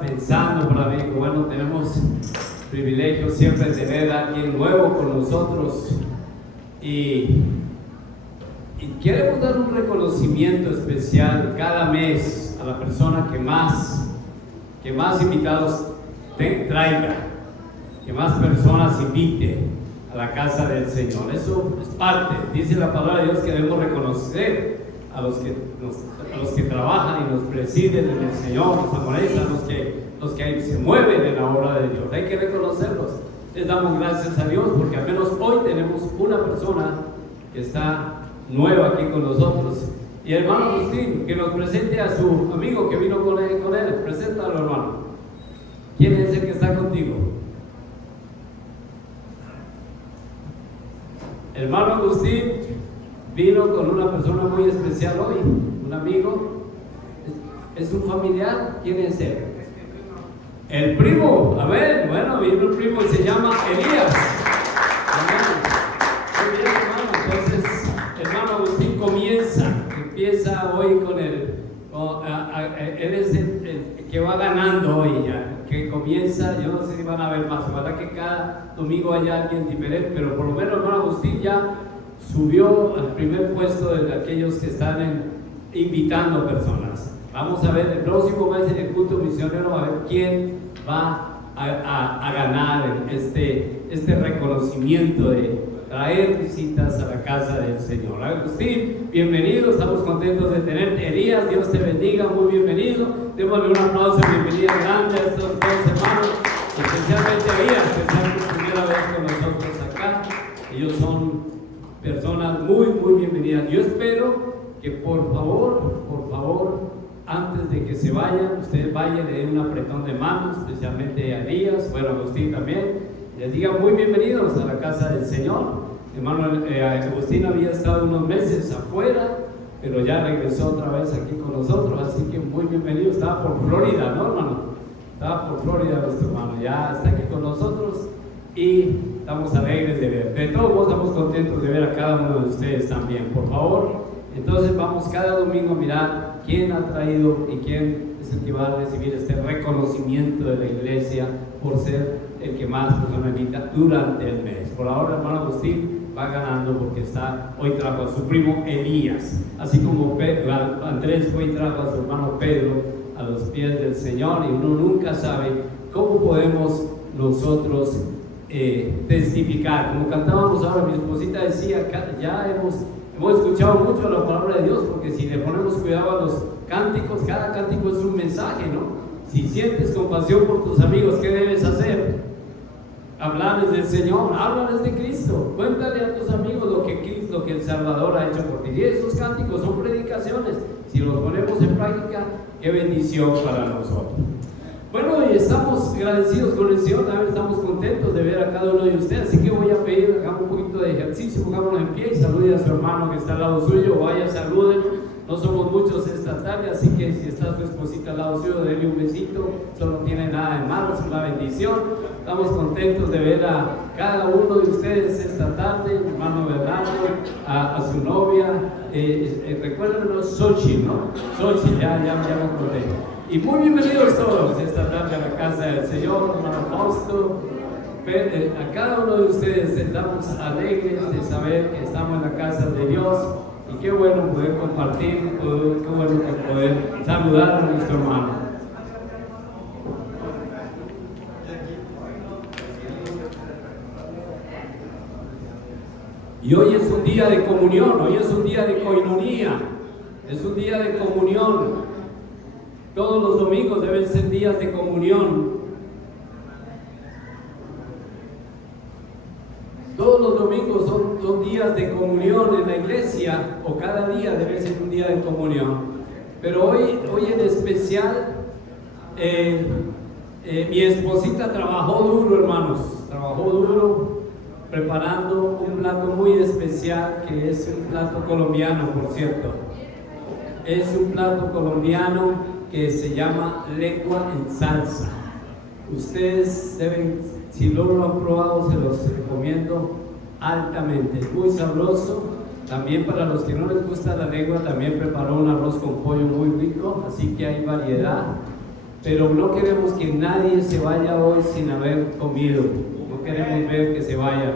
Pensando para mí, bueno, tenemos privilegio siempre de tener a alguien nuevo con nosotros y queremos dar un reconocimiento especial cada mes a la persona que más invitados traiga, que más personas invite a la casa del Señor. Eso es parte, dice la palabra de Dios, que debemos reconocer a los que trabajan y nos presiden en el Señor, nos amonesta, los que se mueven en la obra de Dios. Hay que reconocerlos. Les damos gracias a Dios porque al menos hoy tenemos una persona que está nueva aquí con nosotros. Y el hermano Agustín, que nos presente a su amigo que vino con él. Preséntalo, hermano. ¿Quién es el que está contigo? El hermano Agustín vino con una persona muy especial hoy, un amigo. ¿Es un familiar? ¿Quién es él? El primo. A ver, bueno, vino el primo y se llama Elías. Muy bien, hermano. Entonces, hermano Agustín empieza hoy con él es el que va ganando hoy ya, que comienza. Yo no sé si van a ver más, ojalá que cada domingo haya alguien diferente, pero por lo menos el hermano Agustín ya subió al primer puesto de aquellos que están invitando personas. Vamos a ver el próximo mes en el culto misionero, a ver quién va a ganar este reconocimiento de traer visitas a la casa del Señor. Agustín, bienvenido, estamos contentos de tenerte. Elías, Dios te bendiga, muy bienvenido. Démosle un aplauso de bienvenida grande a estos dos hermanos, especialmente a Elías, que están por primera vez con nosotros acá. Ellos son personas muy bienvenidas. Yo espero que por favor, antes de que se vayan, ustedes vayan, le den un apretón de mano, especialmente a Elías, bueno, Agustín también. Les digan muy bienvenidos a la casa del Señor. Hermano Agustín había estado unos meses afuera, pero ya regresó otra vez aquí con nosotros, así que muy bienvenido. Estaba por Florida, ¿no, hermano? Estaba por Florida nuestro hermano, ya está aquí con nosotros y estamos alegres de ver. De todos modos, estamos contentos de ver a cada uno de ustedes también. Por favor, entonces vamos cada domingo a mirar quién ha traído y quién es el que va a recibir este reconocimiento de la iglesia por ser el que más personas invita durante el mes. Por ahora, hermano Agustín va ganando porque hoy trajo a su primo Elías, así como Andrés fue y trajo a su hermano Pedro a los pies del Señor, y uno nunca sabe cómo podemos nosotros testificar. Como cantábamos ahora, mi esposita decía, ya hemos escuchado mucho la palabra de Dios, porque si le ponemos cuidado a los cánticos, cada cántico es un mensaje, ¿no? Si sientes compasión por tus amigos, ¿qué debes hacer? Hablarles del Señor, háblales de Cristo, cuéntale a tus amigos lo que el Salvador ha hecho por ti. Y esos cánticos son predicaciones, si los ponemos en práctica, qué bendición para nosotros. Bueno, y estamos agradecidos con el Señor, también estamos contentos de ver a cada uno de ustedes, así que voy a pedir, hagamos un poquito de ejercicio, pongámonos en pie y salude a su hermano que está al lado suyo, vaya, salúdenlo. No somos muchos esta tarde, así que si está su esposita al lado suyo, denle un besito, eso no tiene nada de malo, es una bendición. Estamos contentos de ver a cada uno de ustedes esta tarde, hermano Bernardo, a su novia, recuérdenlo, Sochi, ¿no? Sochi, ya me acordé. Y muy bienvenidos todos esta tarde a la casa del Señor, hermano Fausto. A cada uno de ustedes estamos alegres de saber que estamos en la casa de Dios. Y qué bueno poder compartir, qué bueno poder saludar a nuestro hermano. Y hoy es un día de comunión, hoy es un día de coinonía, es un día de comunión. Todos los domingos deben ser días de comunión. Todos los domingos son días de comunión en la iglesia, o cada día debe ser un día de comunión. Pero hoy en especial, mi esposita trabajó duro, hermanos, trabajó duro preparando un plato muy especial, que es un plato colombiano, por cierto. Es un plato colombiano que se llama lengua en salsa. Ustedes deben, si no lo han probado, se los recomiendo altamente. Es muy sabroso. También para los que no les gusta la lengua, también preparó un arroz con pollo muy rico, así que hay variedad. pero no queremos que nadie se vaya hoy sin haber comido. No queremos ver que se vayan,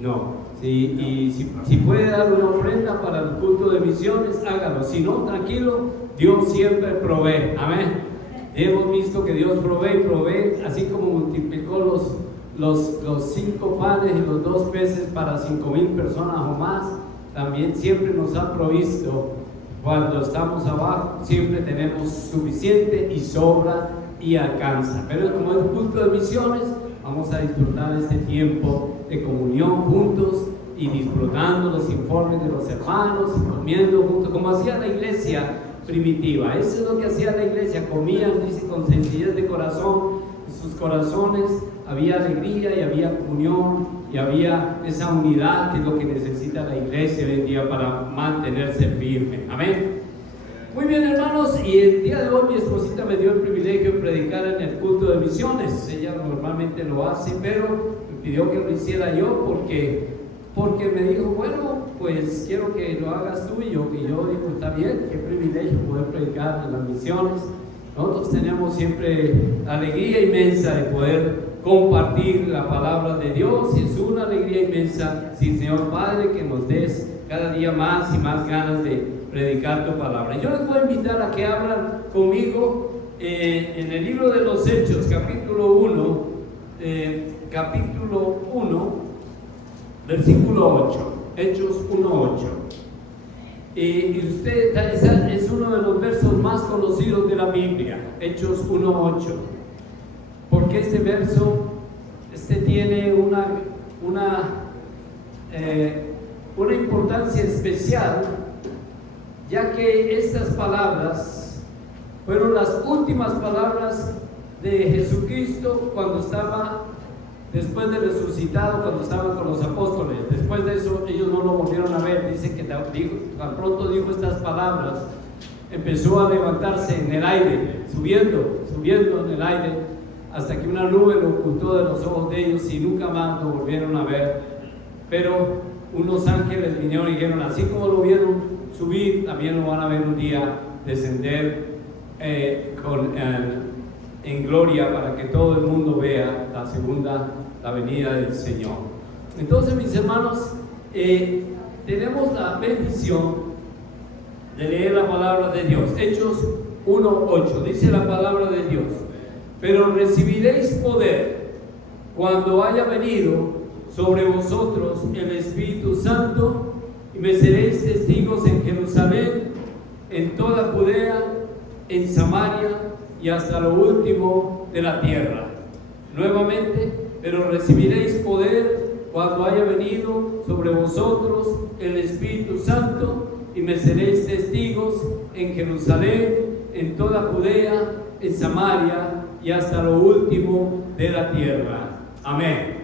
no. Y si puede dar una ofrenda para el culto de misiones, hágalo. Si no, tranquilo, Dios siempre provee. Amén. Hemos visto que Dios provee, así como multiplicó los 5 panes y los 2 peces para 5,000 personas o más. También siempre nos ha provisto. Cuando estamos abajo, siempre tenemos suficiente y sobra y alcanza. Pero como es culto de misiones, vamos a disfrutar este tiempo de comunión juntos y disfrutando los informes de los hermanos y comiendo juntos, como hacía la iglesia primitiva. Eso es lo que hacía la iglesia, comían, dice, con sencillez de corazón. En sus corazones había alegría y había comunión y había esa unidad que es lo que necesita la iglesia hoy en día para mantenerse firme. Amén. Muy bien, hermanos, y el día de hoy mi esposita me dio el privilegio de predicar en el culto de misiones. Ella normalmente lo hace, pero me pidió que lo hiciera yo porque me dijo, bueno, pues quiero que lo hagas tú. Y yo digo, está bien, qué privilegio poder predicar en las misiones. Nosotros tenemos siempre alegría inmensa de poder compartir la palabra de Dios, y es una alegría inmensa, sí, Señor Padre, que nos des cada día más y más ganas de predicar tu palabra. Yo les voy a invitar a que hablan conmigo en el libro de los Hechos, capítulo 1, versículo 8, Hechos 1:8. Y usted, es uno de los versos más conocidos de la Biblia, Hechos 1:8. Porque este verso tiene una importancia especial, ya que estas palabras fueron las últimas palabras de Jesucristo cuando estaba, después de resucitado, cuando estaba con los apóstoles. Después de eso ellos no lo volvieron a ver. Dice que tan pronto dijo estas palabras, empezó a levantarse en el aire, subiendo en el aire, hasta que una nube lo ocultó de los ojos de ellos y nunca más lo volvieron a ver. Pero unos ángeles vinieron y dijeron, así como lo vieron subir, también lo van a ver un día descender en gloria, para que todo el mundo vea la venida del Señor. Entonces, mis hermanos, tenemos la bendición de leer la palabra de Dios. Hechos 1:8, dice la palabra de Dios: pero recibiréis poder cuando haya venido sobre vosotros el Espíritu Santo, y me seréis testigos en Jerusalén, en toda Judea, en Samaria y hasta lo último de la tierra. Nuevamente, pero recibiréis poder cuando haya venido sobre vosotros el Espíritu Santo, y me seréis testigos en Jerusalén, en toda Judea, en Samaria y hasta lo último de la tierra. Amén.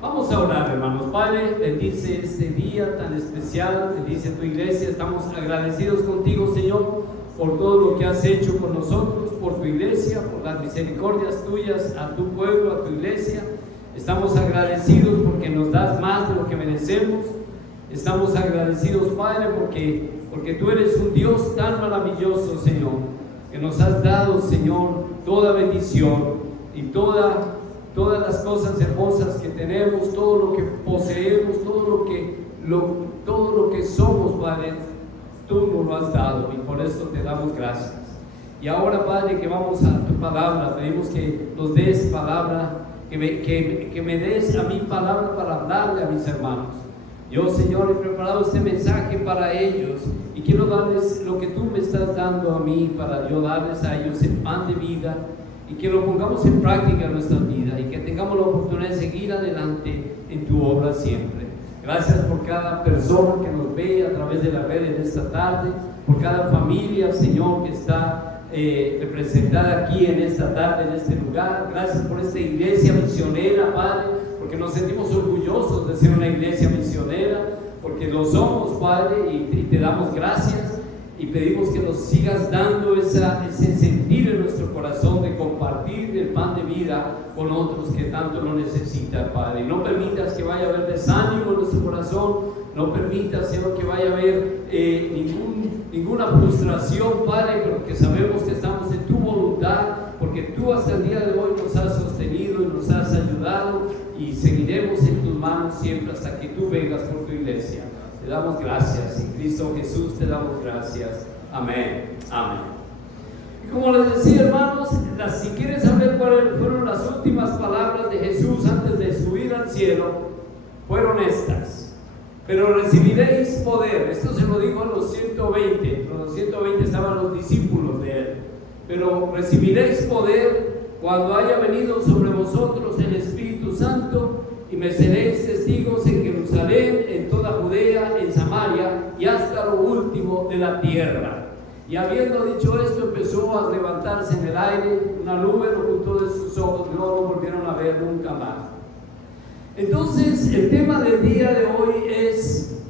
Vamos a orar, hermanos. Padre, bendice este día tan especial, bendice tu iglesia. Estamos agradecidos contigo, Señor, por todo lo que has hecho con nosotros, por tu iglesia, por las misericordias tuyas a tu pueblo, a tu iglesia. Estamos agradecidos porque nos das más de lo que merecemos. Estamos agradecidos, Padre, porque tú eres un Dios tan maravilloso, Señor, que nos has dado, Señor, toda bendición y todas las cosas hermosas que tenemos, todo lo que poseemos, todo lo que somos, Padre, tú nos lo has dado, y por eso te damos gracias. Y ahora, Padre, que vamos a tu palabra, pedimos que nos des palabra, que me des a mí palabra para hablarle a mis hermanos. Yo, Señor, he preparado este mensaje para ellos y quiero darles lo que tú me estás dando a mí, para yo darles a ellos el pan de vida, y que lo pongamos en práctica en nuestras vidas y que tengamos la oportunidad de seguir adelante en tu obra siempre. Gracias por cada persona que nos ve a través de la red en esta tarde, por cada familia, Señor, que está representada aquí en esta tarde, en este lugar. Gracias por esta iglesia misionera, Padre, porque nos sentimos orgullosos de ser una iglesia misionera, porque lo somos, Padre, y te damos gracias. Y pedimos que nos sigas dando ese sentir en nuestro corazón de compartir el pan de vida con otros que tanto lo necesitan, Padre. No permitas que vaya a haber desánimo en nuestro corazón, no permitas, Señor, que vaya a haber ninguna frustración, Padre, porque sabemos que estamos en tu voluntad porque tú hasta el día de hoy nos has sostenido y nos has ayudado, y seguiremos en tus manos siempre hasta que tú vengas por tu iglesia. Te damos gracias, en Cristo Jesús te damos gracias. Amén. Amén. Y como les decía, hermanos, si quieres saber cuáles fueron las últimas palabras de Jesús antes de subir al cielo, fueron estas: pero recibiréis poder. Esto se lo dijo a los 120. Los 120 estaban los discípulos de él. Pero recibiréis poder cuando haya venido sobre vosotros el Espíritu Santo, y me seréis testigos en Jerusalén, en toda Judea, en Samaria y hasta lo último de la tierra. Y habiendo dicho esto, empezó a levantarse en el aire, una nube lo ocultó de sus ojos, no lo volvieron a ver nunca más. Entonces, el tema del día de hoy es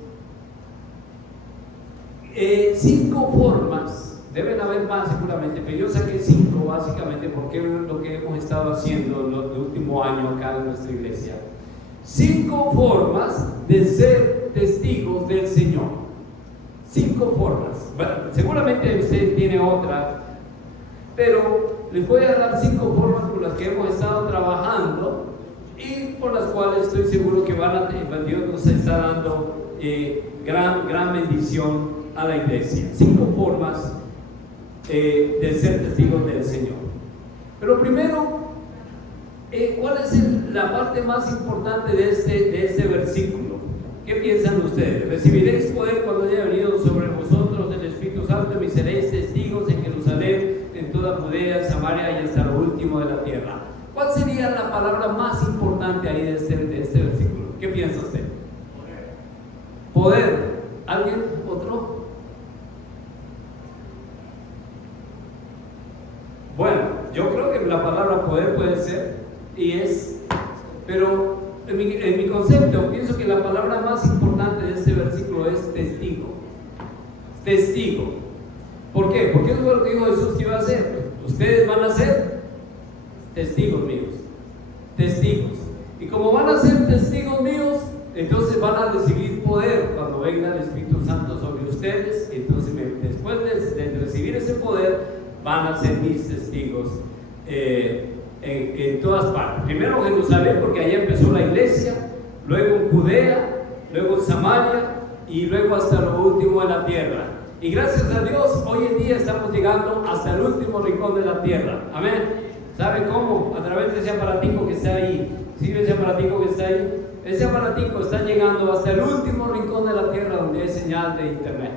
5 formas, deben haber más seguramente, pero yo saqué 5 básicamente porque es lo que hemos estado haciendo en el último año acá en nuestra iglesia. 5 formas de ser testigos del Señor. 5 formas. Bueno, seguramente usted tiene otra, pero les voy a dar 5 formas por las que hemos estado trabajando y por las cuales estoy seguro que Dios nos está dando gran bendición a la iglesia. 5 formas de ser testigos del Señor. Pero primero, ¿cuál es la parte más importante de este versículo? ¿Qué piensan ustedes? Recibiréis poder cuando haya venido sobre vosotros el Espíritu Santo, y me seréis testigos en Jerusalén, en toda Judea, en Samaria y hasta lo último de la tierra. ¿Cuál sería la palabra más importante ahí de este versículo? ¿Qué piensa usted? Poder. ¿Alguien? ¿Otro? Bueno, yo creo que la palabra poder puede ser, pero en mi concepto pienso que la palabra más importante de este versículo es testigo. Testigo. ¿Por qué? Porque es lo que dijo Jesús que iba a hacer. Ustedes van a ser testigos míos. Testigos. Y como van a ser testigos míos, entonces van a recibir poder cuando venga el Espíritu Santo sobre ustedes. Entonces después de recibir ese poder, van a ser mis testigos en todas partes. Primero en Jerusalén, porque allá empezó la iglesia, luego en Judea, luego en Samaria y luego hasta lo último de la tierra. Y gracias a Dios, hoy en día estamos llegando hasta el último rincón de la tierra. Amén. ¿Sabe cómo? A través de ese aparatico que está ahí. ¿Sí ve ese aparatico que está ahí? Ese aparatico está llegando hasta el último rincón de la tierra donde hay señal de internet.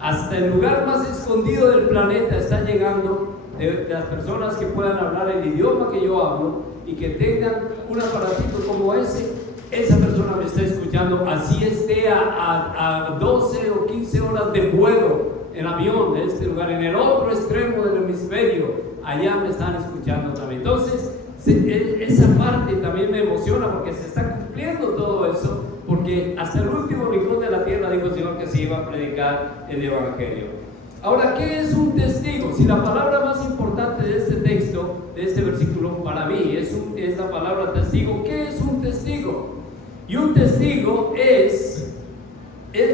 Hasta el lugar más escondido del planeta está llegando de las personas que puedan hablar el idioma que yo hablo y que tengan un aparatito como ese. Esa persona me está escuchando, así esté a 12 o 15 horas de vuelo en avión de este lugar, en el otro extremo del hemisferio, allá me están escuchando también. Entonces, esa parte también me emociona porque se está cumpliendo todo eso, porque hasta el último rincón de la tierra dijo el Señor que se iba a predicar el Evangelio. Ahora, ¿qué es un testigo? Si la palabra más importante de este texto, de este versículo, para mí es la palabra testigo. ¿Qué es un testigo? Y un testigo es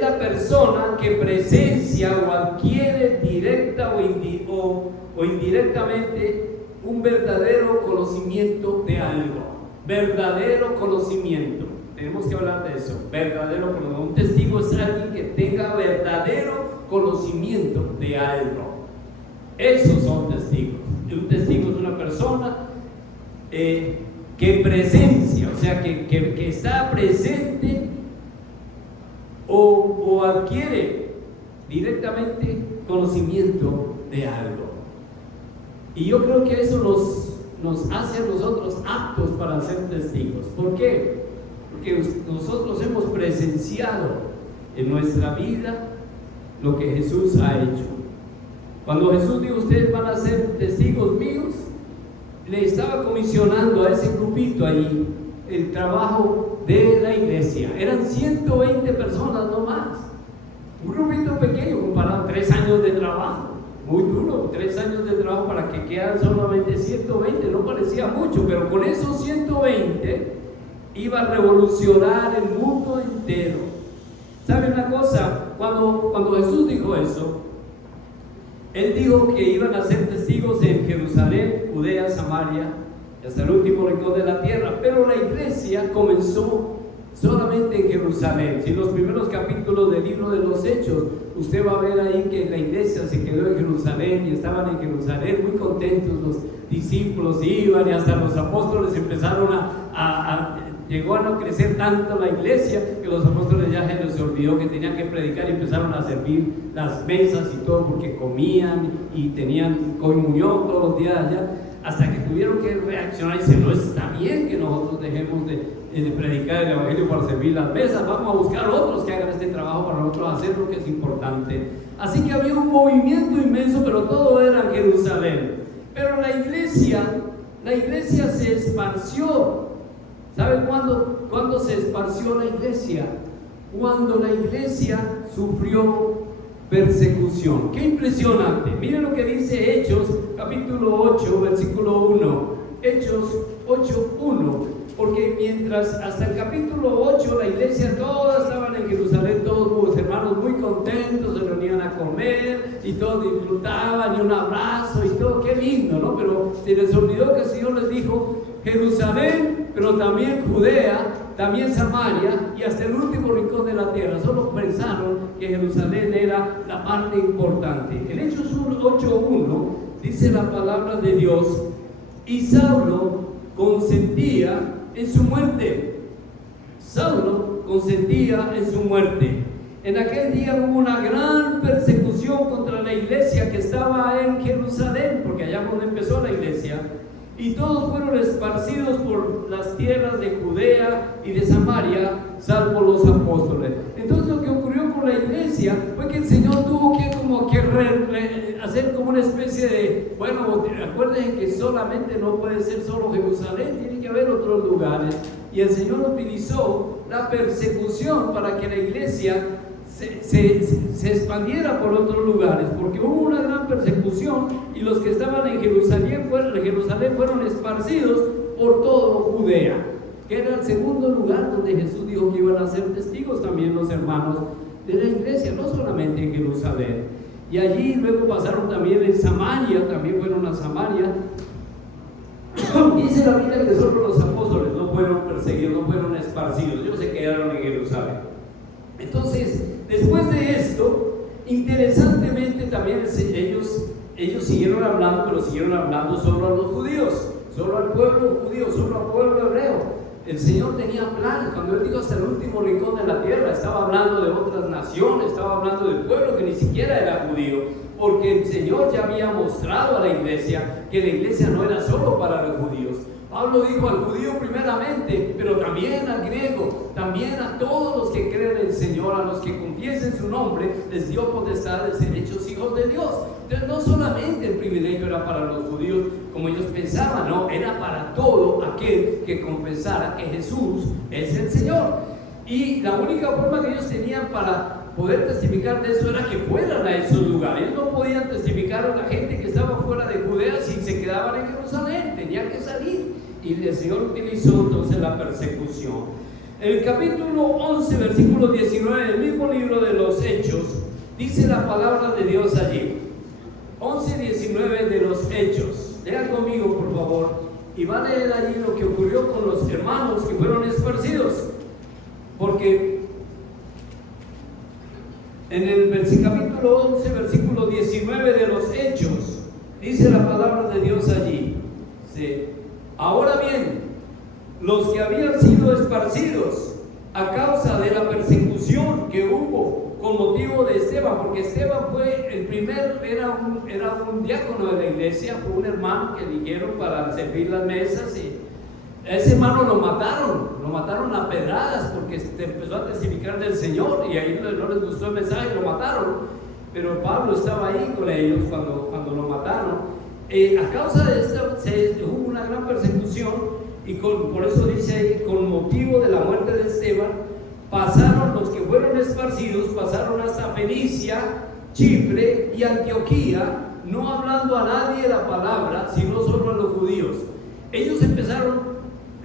la persona que presencia o adquiere directa o indirectamente un verdadero conocimiento de algo. Verdadero conocimiento. Tenemos que hablar de eso. Verdadero conocimiento. Un testigo es alguien que tenga verdadero conocimiento de algo. Esos son testigos. Un testigo es una persona que presencia, o sea, que está presente o adquiere directamente conocimiento de algo. Y yo creo que eso nos hace a nosotros aptos para ser testigos. ¿Por qué? Porque nosotros hemos presenciado en nuestra vida lo que Jesús ha hecho. Cuando Jesús dijo, ustedes van a ser testigos míos, le estaba comisionando a ese grupito allí el trabajo de la iglesia. Eran 120 personas no más. Un grupito pequeño comparado a 3 años de trabajo. Muy duro, 3 años de trabajo para que quedan solamente 120. No parecía mucho, pero con esos 120 iba a revolucionar el mundo entero. ¿Sabe una cosa? Cuando Jesús dijo eso, Él dijo que iban a ser testigos en Jerusalén, Judea, Samaria y hasta el último rincón de la tierra. Pero la iglesia comenzó solamente en Jerusalén. Si los primeros capítulos del libro de los Hechos, usted va a ver ahí que la iglesia se quedó en Jerusalén y estaban en Jerusalén muy contentos. Los discípulos iban y hasta los apóstoles empezaron llegó a no crecer tanto la iglesia que los apóstoles ya se les olvidó que tenían que predicar y empezaron a servir las mesas y todo, porque comían y tenían comunión todos los días allá, hasta que tuvieron que reaccionar y decir: no está bien que nosotros dejemos de predicar el evangelio para servir las mesas, vamos a buscar otros que hagan este trabajo para nosotros hacer lo que es importante. Así que había un movimiento inmenso, pero todo era en Jerusalén. Pero la iglesia se esparció. ¿Sabe cuándo se esparció la iglesia? Cuando la iglesia sufrió persecución. ¡Qué impresionante! Miren lo que dice Hechos, capítulo 8, versículo 1. Hechos 8:1. Porque mientras hasta el capítulo 8 la iglesia todas estaban en Jerusalén, todos los hermanos muy contentos, se reunían a comer y todos disfrutaban y un abrazo y todo, qué lindo, ¿no? Pero se les olvidó que el Señor les dijo: Jerusalén, pero también Judea, también Samaria y hasta el último rincón de la tierra. Solo pensaron que Jerusalén era la parte importante. En Hechos 8:1 dice la palabra de Dios: y Saulo consentía en su muerte. Saulo consentía en su muerte. En aquel día hubo una gran persecución contra la iglesia que estaba en Jerusalén, porque allá donde empezó la iglesia, y todos fueron esparcidos por las tierras de Judea y de Samaria, salvo los apóstoles. Entonces lo que ocurrió con la iglesia fue que el Señor tuvo que hacer como una especie de, bueno, acuérdense que solamente no puede ser solo Jerusalén, tiene que haber otros lugares, y el Señor utilizó la persecución para que la iglesia se expandiera por otros lugares, porque hubo una gran persecución y los que estaban en Jerusalén fueron esparcidos por todo Judea, que era el segundo lugar donde Jesús dijo que iban a ser testigos también los hermanos de la iglesia, no solamente en Jerusalén. Y allí luego pasaron también en Samaria, también fueron a Samaria. Dice la Biblia que solo los apóstoles no fueron perseguidos, no fueron esparcidos, ellos se quedaron en Jerusalén. Entonces, después de esto, interesantemente también ellos siguieron hablando, pero siguieron hablando solo a los judíos, solo al pueblo judío, solo al pueblo hebreo. El Señor tenía planes. Cuando Él dijo hasta el último rincón de la tierra, estaba hablando de otras naciones, estaba hablando del pueblo que ni siquiera era judío, porque el Señor ya había mostrado a la iglesia que la iglesia no era solo para los judíos. Pablo dijo al judío primeramente, pero también al griego, también a todos los que creen en el Señor, a los que confiesen su nombre, les dio potestad de ser hechos hijos de Dios. Entonces no solamente el privilegio era para los judíos, como ellos pensaban, no, era para todo aquel que confesara que Jesús es el Señor. Y la única forma que ellos tenían para poder testificar de eso era que fueran a esos lugares. Ellos no podían testificar a la gente que estaba fuera de Judea si se quedaban en Jerusalén, tenían que salir. Y el Señor utilizó entonces la persecución. En el capítulo 11, versículo 19 del mismo libro de los Hechos, dice la palabra de Dios allí. 11:19 de los Hechos. Lean conmigo, por favor, y van a leer allí lo que ocurrió con los hermanos que fueron esparcidos. Porque en el capítulo 11, versículo 19 de los Hechos, dice la palabra de Dios allí. Sí. Ahora bien, los que habían sido esparcidos a causa de la persecución que hubo con motivo de Esteban, porque Esteban fue el primer, era un diácono de la iglesia, fue un hermano que eligieron para servir las mesas, y a ese hermano lo mataron a pedradas porque empezó a testificar del Señor, y ahí no les gustó el mensaje y lo mataron. Pero Pablo estaba ahí con ellos cuando lo mataron. A causa de esto hubo una gran persecución, y por eso dice ahí, con motivo de la muerte de Esteban, pasaron los que fueron esparcidos, pasaron hasta Fenicia, Chipre y Antioquía, no hablando a nadie la palabra, sino solo a los judíos. Ellos empezaron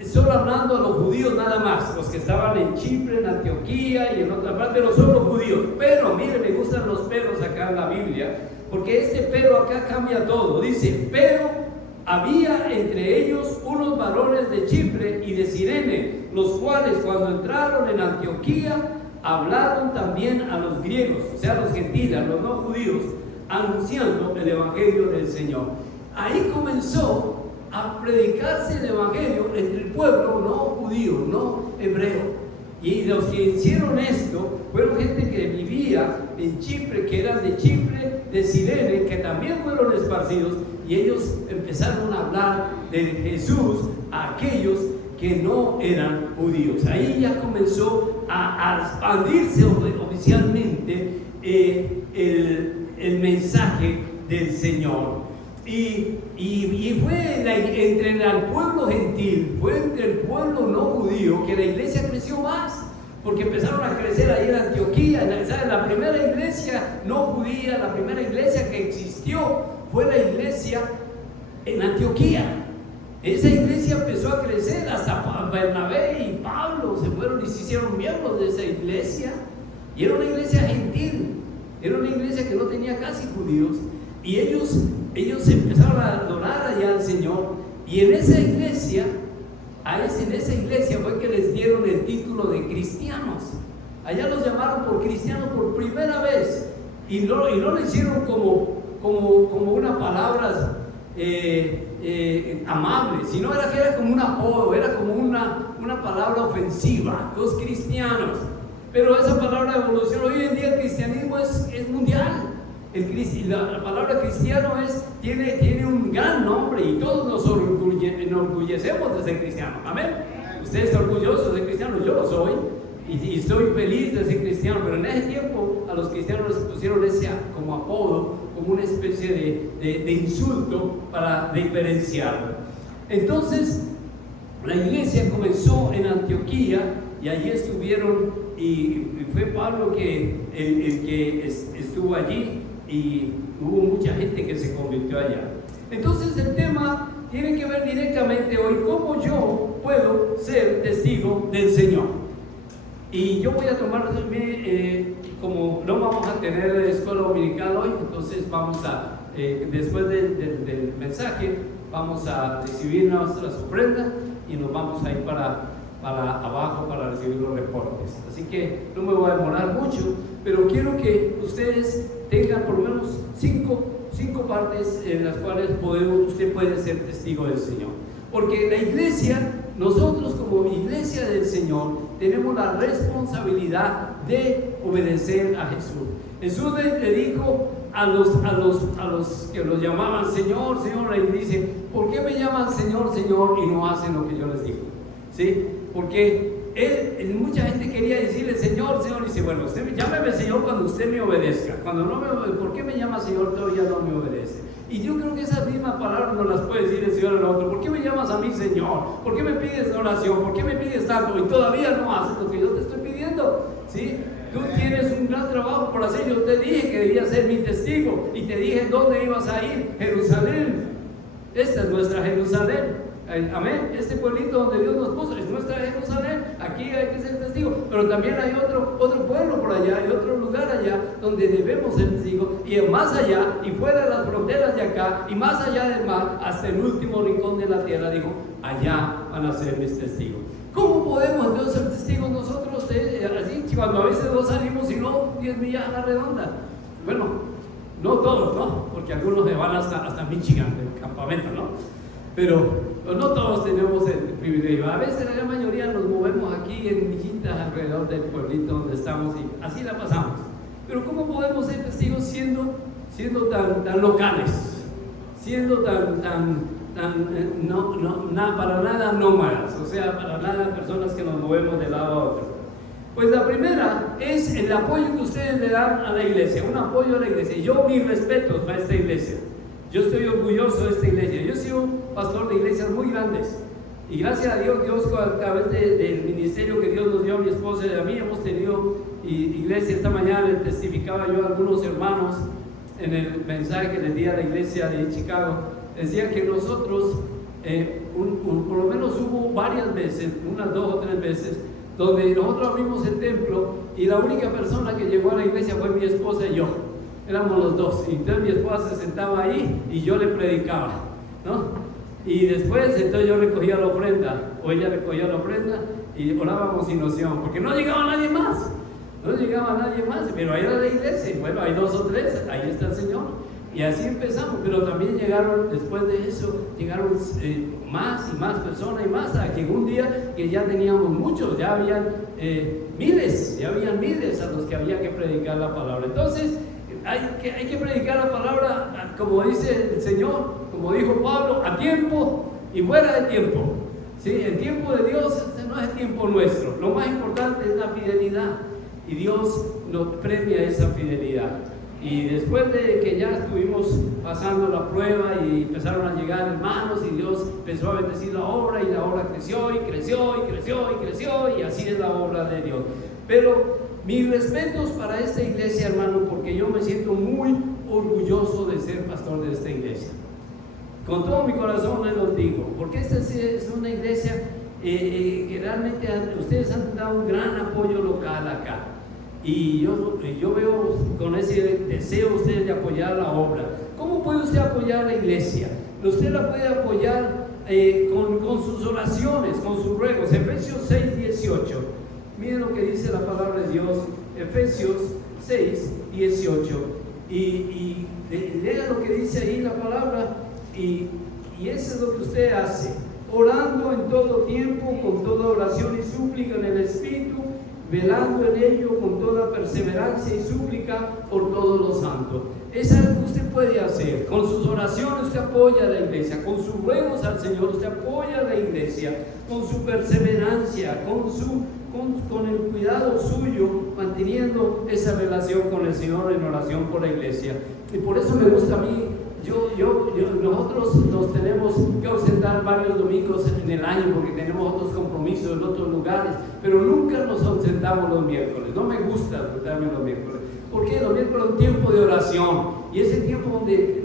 solo hablando a los judíos nada más, los que estaban en Chipre, en Antioquía y en otra parte, pero solo judíos. Pero miren, me gustan los peros acá en la Biblia. porque este pero acá cambia todo. Dice, pero había entre ellos unos varones de Chipre y de Cirene, los cuales cuando entraron en Antioquía hablaron también a los griegos, o sea, a los gentiles, a los no judíos, anunciando el evangelio del Señor. Ahí comenzó a predicarse el evangelio entre el pueblo no judío, no hebreo. Y los que hicieron esto fueron gente que vivía en Chipre, que eran de Chipre, de Cirene, que también fueron esparcidos, y ellos empezaron a hablar de Jesús a aquellos que no eran judíos. Ahí ya comenzó a expandirse oficialmente el mensaje del Señor. Y fue entre el pueblo gentil, fue entre el pueblo no judío que la iglesia creció más, porque empezaron a crecer ahí en Antioquía. La primera iglesia no judía, la primera iglesia que existió fue la iglesia en Antioquía. Esa iglesia empezó a crecer, hasta Bernabé y Pablo se fueron y se hicieron miembros de esa iglesia, y era una iglesia gentil, era una iglesia que no tenía casi judíos, y ellos empezaron a adorar allá al Señor. Y en esa iglesia, en esa iglesia fue que les dieron el título de cristianos. Allá los llamaron por cristianos por primera vez, y no lo hicieron como una palabra amable, sino que era como un apodo, era como una palabra ofensiva, los cristianos. Pero esa palabra evolucionó. Hoy en día el cristianismo es mundial. La palabra cristiano tiene un gran nombre, y todos nos enorgullecemos de ser cristianos. Amén. Usted está orgulloso de ser cristiano, yo lo soy, y estoy feliz de ser cristiano. Pero en ese tiempo a los cristianos les pusieron ese como apodo, como una especie de insulto para diferenciarlo. Entonces la iglesia comenzó en Antioquía, y allí estuvieron, y fue Pablo el que estuvo allí, y hubo mucha gente que se convirtió allá. Entonces el tema tiene que ver directamente hoy cómo yo puedo ser testigo del Señor. Y yo voy a tomar, como no vamos a tener escuela dominical hoy, entonces vamos a, después del mensaje, vamos a recibir nuestras ofrendas y nos vamos a ir para abajo para recibir los reportes. Así que no me voy a demorar mucho, pero quiero que ustedes tengan por lo menos cinco partes en las cuales usted puede ser testigo del Señor. Porque la iglesia, nosotros como iglesia del Señor, tenemos la responsabilidad de obedecer a Jesús. Jesús le dijo a los que los llamaban Señor, Señor, y dice, ¿por qué me llaman Señor, Señor y no hacen lo que yo les digo? ¿Sí? Porque mucha gente quería decirle Señor, Señor, y dice, bueno, usted llámeme Señor cuando usted me obedezca. Cuando no ¿por qué me llama Señor? Todavía no me obedece. Y yo creo que esas mismas palabras no las puede decir el Señor al otro. ¿Por qué me llamas a mí Señor? ¿Por qué me pides oración? ¿Por qué me pides tanto? Y todavía no haces lo que yo te estoy pidiendo. ¿Sí? Tú tienes un gran trabajo por hacer. Yo te dije que debías ser mi testigo, y te dije dónde ibas a ir. Jerusalén. Esta es nuestra Jerusalén. Amén. Este pueblito donde Dios nos puso es nuestra Jerusalén. Aquí hay que ser testigo, pero también hay otro pueblo por allá, hay otro lugar allá donde debemos ser testigos, y más allá y fuera de las fronteras de acá y más allá del mar, hasta el último rincón de la tierra, dijo, allá van a ser mis testigos. ¿Cómo podemos entonces ser testigos nosotros así, cuando a veces no salimos y no 10 millas a la redonda? Bueno, no todos, ¿no? Porque algunos se van hasta Michigan, del campamento, ¿no? Pero no todos tenemos el privilegio. A veces la gran mayoría nos movemos aquí en millitas alrededor del pueblito donde estamos, y así la pasamos. Pero ¿cómo podemos ser testigos siendo tan locales? Siendo para nada nómadas, o sea, para nada personas que nos movemos de lado a otro. Pues la primera es el apoyo que ustedes le dan a la iglesia, un apoyo a la iglesia. Yo, mis respetos a esta iglesia. Yo estoy orgulloso de esta iglesia. Yo he sido pastor de iglesias muy grandes, y gracias a Dios, a través del ministerio que Dios nos dio a mi esposa y a mí, hemos tenido iglesia. Esta mañana les testificaba yo a algunos hermanos en el mensaje que les di a la iglesia de Chicago. Decía que nosotros, por lo menos hubo varias veces, unas 2 o 3 veces, donde nosotros abrimos el templo y la única persona que llegó a la iglesia fue mi esposa y yo. éramos los dos. Y entonces mi esposa se sentaba ahí y yo le predicaba, ¿no? Y después entonces yo recogía la ofrenda, o ella recogía la ofrenda y orábamos sin noción, porque no llegaba nadie más. No llegaba nadie más, pero ahí era la iglesia. Bueno, hay 2 o 3, ahí está el Señor. Y así empezamos, pero también llegaron, después de eso, llegaron más y más personas y más, hasta que un día que ya teníamos muchos, ya habían miles a los que había que predicar la palabra. Entonces, hay que predicar la palabra, como dice el Señor, como dijo Pablo, a tiempo y fuera de tiempo. ¿Sí? El tiempo de Dios no es el tiempo nuestro, lo más importante es la fidelidad. Y Dios nos premia esa fidelidad. Y después de que ya estuvimos pasando la prueba y empezaron a llegar hermanos y Dios empezó a bendecir la obra y la obra creció y creció y creció y creció y así es la obra de Dios. Pero mis respetos para esta iglesia, hermano, porque yo me siento muy orgulloso de ser pastor de esta iglesia. Con todo mi corazón les lo digo, porque esta es una iglesia que realmente ustedes han dado un gran apoyo local acá. Y yo veo con ese deseo ustedes de apoyar la obra. ¿Cómo puede usted apoyar la iglesia? Usted la puede apoyar con sus oraciones, con sus ruegos. Efesios 6:18. Miren lo que dice la palabra de Dios. Efesios 6:18. Y lea lo que dice ahí la palabra. Y eso es lo que usted hace. Orando en todo tiempo, con toda oración y súplica en el Espíritu, velando en ello con toda perseverancia y súplica por todos los santos. Es algo que usted puede hacer. Con sus oraciones usted apoya a la iglesia, con sus ruegos al Señor usted apoya a la iglesia, con su perseverancia, con el cuidado suyo, manteniendo esa relación con el Señor en oración por la iglesia. Y por eso me gusta a mí. Nosotros nos tenemos que ausentar varios domingos en el año porque tenemos otros compromisos en otros lugares, pero nunca nos ausentamos los miércoles. No me gusta ausentarme los miércoles, porque los miércoles es un tiempo de oración y es el tiempo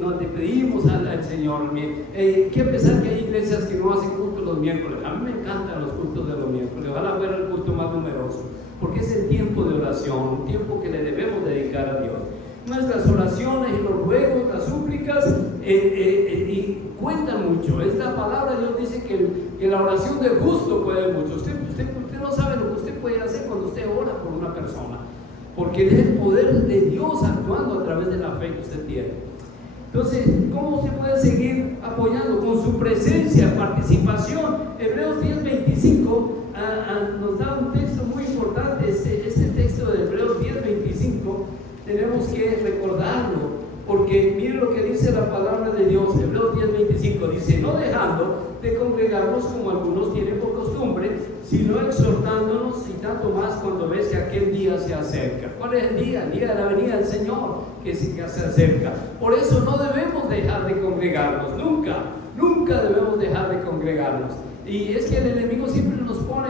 donde pedimos al Señor. Que a pesar que hay iglesias que no hacen culto los miércoles, a mí me encantan los cultos de los miércoles, ojalá fuera el culto más numeroso, porque es el tiempo de oración, un tiempo que le debemos dedicar a Dios. Nuestras oraciones y los ruegos, las súplicas y cuentan mucho. Esta palabra Dios dice que la oración del justo puede mucho. Usted no sabe lo que usted puede hacer cuando usted ora por una persona, porque es el poder de Dios actuando a través de la fe que usted tiene. Entonces, ¿cómo usted puede seguir apoyando? Con su presencia, participación. Hebreos 10:25 nos da un texto muy importante. Este texto de Hebreos 10:25 tenemos que recordarlo, porque miren lo que dice la palabra de Dios. Hebreos 10:25 dice: no dejando de congregarnos como algunos tienen por costumbre, sino exhortándonos, y tanto más cuando ves que aquel día se acerca. ¿Cuál es el día? El día de la venida del Señor que se acerca. Por eso no debemos dejar de congregarnos, nunca debemos dejar de congregarnos. Y es que el enemigo siempre nos pone,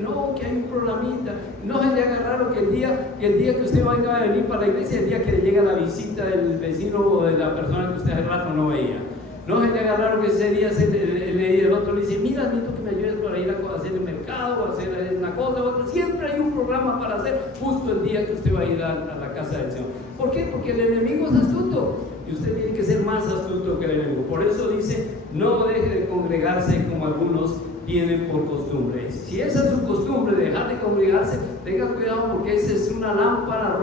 no, que hay un programita, no se le haga raro que el día que usted vaya a venir para la iglesia, el día que le llega la visita del vecino o de la persona que usted hace rato no veía. No se le haga raro que ese día el otro le dice: mira, necesito que me ayudes para ir a hacer el mercado, a hacer una cosa u otra. Siempre hay un programa para hacer justo el día que usted va a ir a la casa del Señor. ¿Por qué? Porque el enemigo es astuto. Y usted tiene que ser más astuto que el enemigo. Por eso dice: no deje de congregarse como algunos tienen por costumbre. Si esa es su costumbre, de dejar de congregarse, tenga cuidado, porque esa es una lámpara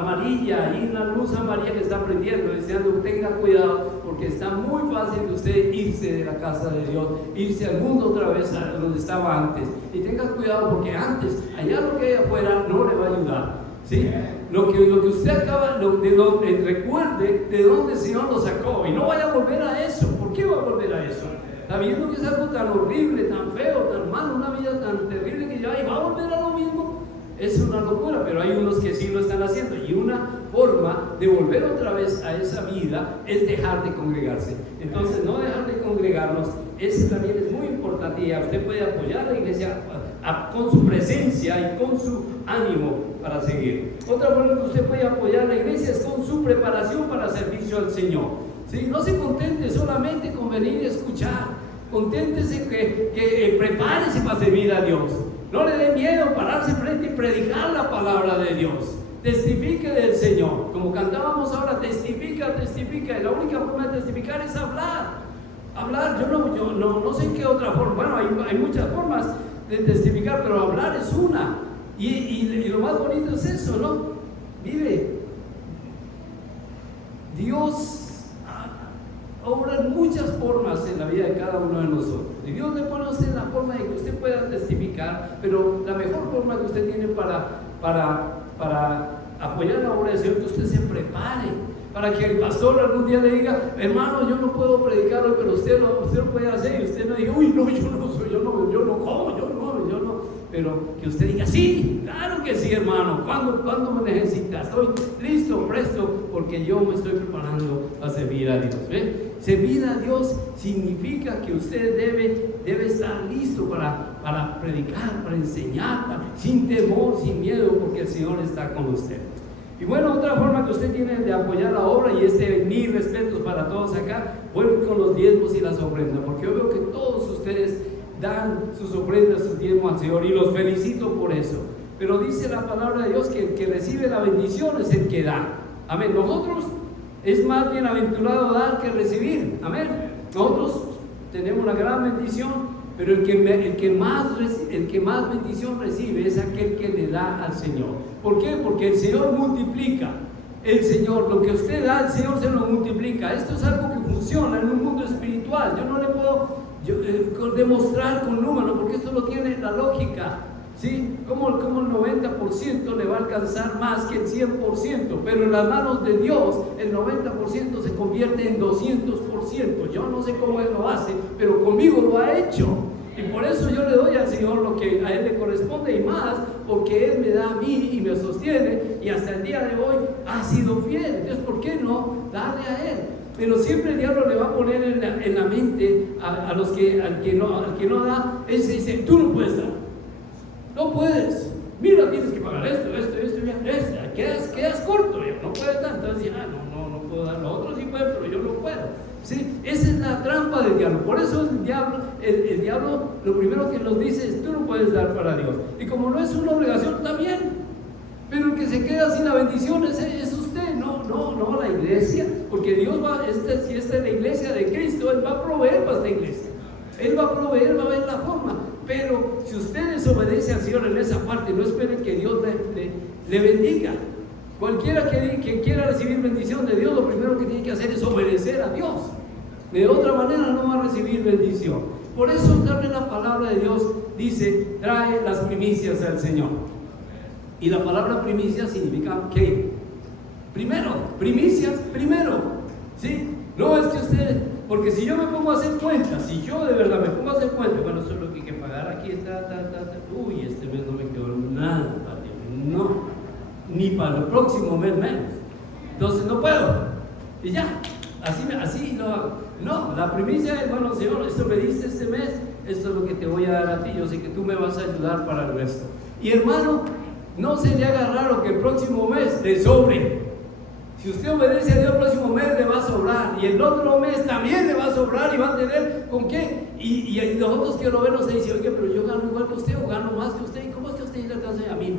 amarilla y una luz amarilla que está prendiendo, diciendo: tenga cuidado, porque está muy fácil de usted irse de la casa de Dios, irse al mundo otra vez a donde estaba antes. Y tenga cuidado, porque antes, allá lo que hay afuera no le va a ayudar, ¿sí? Lo que usted acaba, recuerde de dónde el Señor lo sacó, y no vaya a volver a eso. ¿Por qué va a volver a eso? Está viendo que es algo tan horrible, tan feo, tan malo, una vida tan terrible, que ya va a volver a lo mismo. Es una locura, pero hay unos que sí lo están haciendo, y una forma de volver otra vez a esa vida es dejar de congregarse. Entonces, no dejar de congregarnos, ese también es muy importante, y usted puede apoyar a la iglesia con su presencia y con su ánimo para seguir. Otra forma que usted puede apoyar a la iglesia es con su preparación para servicio al Señor. ¿Sí? No se contente solamente con venir y escuchar, conténtese que prepárese para servir a Dios. No le dé miedo pararse frente y predicar la palabra de Dios. testifique del Señor. Como cantábamos ahora, testifica. Y la única forma de testificar es hablar. Yo no sé qué otra forma. Bueno, hay muchas formas de testificar, pero hablar es una. Y lo más bonito es eso, ¿no? Mire, Dios obra en muchas formas en la vida de cada uno de nosotros. Y Dios le pone a usted la forma de que usted pueda testificar, pero la mejor forma que usted tiene para apoyar la obra del Señor, que usted se prepare, para que el pastor algún día le diga, hermano, yo no puedo predicar hoy, pero usted lo puede hacer, y usted no diga, uy, no, yo no como, pero que usted diga, sí, claro que sí, hermano, ¿cuándo me necesita? Estoy listo, presto, porque yo me estoy preparando a servir a Dios. Servir a Dios significa que usted debe estar listo para predicar, para enseñar, sin temor, sin miedo, porque el Señor está con usted. Y bueno, otra forma que usted tiene de apoyar la obra, y mis respetos para todos acá, vuelven con los diezmos y las ofrendas, porque yo veo que todos ustedes dan sus ofrendas, sus diezmos al Señor, y los felicito por eso. Pero dice la palabra de Dios que el que recibe la bendición es el que da. Amén. Nosotros es más bienaventurado dar que recibir. Amén. Nosotros tenemos una gran bendición, pero el que más bendición recibe es aquel que le da al Señor. ¿Por qué? Porque el Señor multiplica. El Señor, lo que usted da, el Señor se lo multiplica. Esto es algo que funciona en un mundo espiritual. Yo no le puedo demostrar con números, porque esto no tiene la lógica, ¿sí? Como el 90% le va a alcanzar más que el 100%, pero en las manos de Dios el 90% se convierte en 200%. Yo no sé cómo Él lo hace, pero conmigo lo ha hecho, y por eso yo le doy al Señor lo que a Él le corresponde y más, porque Él me da a mí y me sostiene, y hasta el día de hoy ha sido fiel. Entonces, ¿por qué no darle a Él? Pero siempre el diablo le va a poner en la mente al que no da. Él se dice, tú no puedes dar, no puedes, mira, tienes que pagar esto, quedas corto, no puedes dar. Entonces dice, no puedo dar, los otros sí pueden, pero yo no puedo. ¿Sí? Esa es la trampa del diablo. Por eso el diablo lo primero que nos dice es, tú no puedes dar para Dios. Y como no es una obligación, está bien. Pero el que se queda sin la bendición es usted, no la iglesia, porque Dios si esta es la iglesia de Cristo, Él va a proveer para esta iglesia. Él va a proveer, va a ver la forma. Pero si usted desobedece al Señor en esa parte, no espere que Dios le bendiga. Cualquiera que quiera recibir bendición de Dios, lo primero que tiene que hacer es obedecer a Dios. De otra manera no va a recibir bendición. Por eso también la palabra de Dios dice, trae las primicias al Señor. Y la palabra primicia significa ¿qué? Primicias primero, ¿sí? No es que usted, porque si yo me pongo a hacer cuentas, si yo de verdad me pongo a hacer cuentas, bueno, eso es lo que hay que pagar aquí, uy, este mes no me quedó nada, no, ni para el próximo mes menos, entonces no puedo, y ya, así lo hago. No, la primicia es, bueno, Señor, esto me diste este mes, esto es lo que te voy a dar a ti, yo sé que tú me vas a ayudar para el resto. Y hermano, no se le haga raro que el próximo mes le sobre. Si usted obedece a Dios, el próximo mes le va a sobrar, y el otro mes también le va a sobrar, y va a tener con qué. Y nosotros que lo ven nos dicen, oye, pero yo gano igual que usted o gano más que usted, ¿y cómo es que usted le alcanza? A mí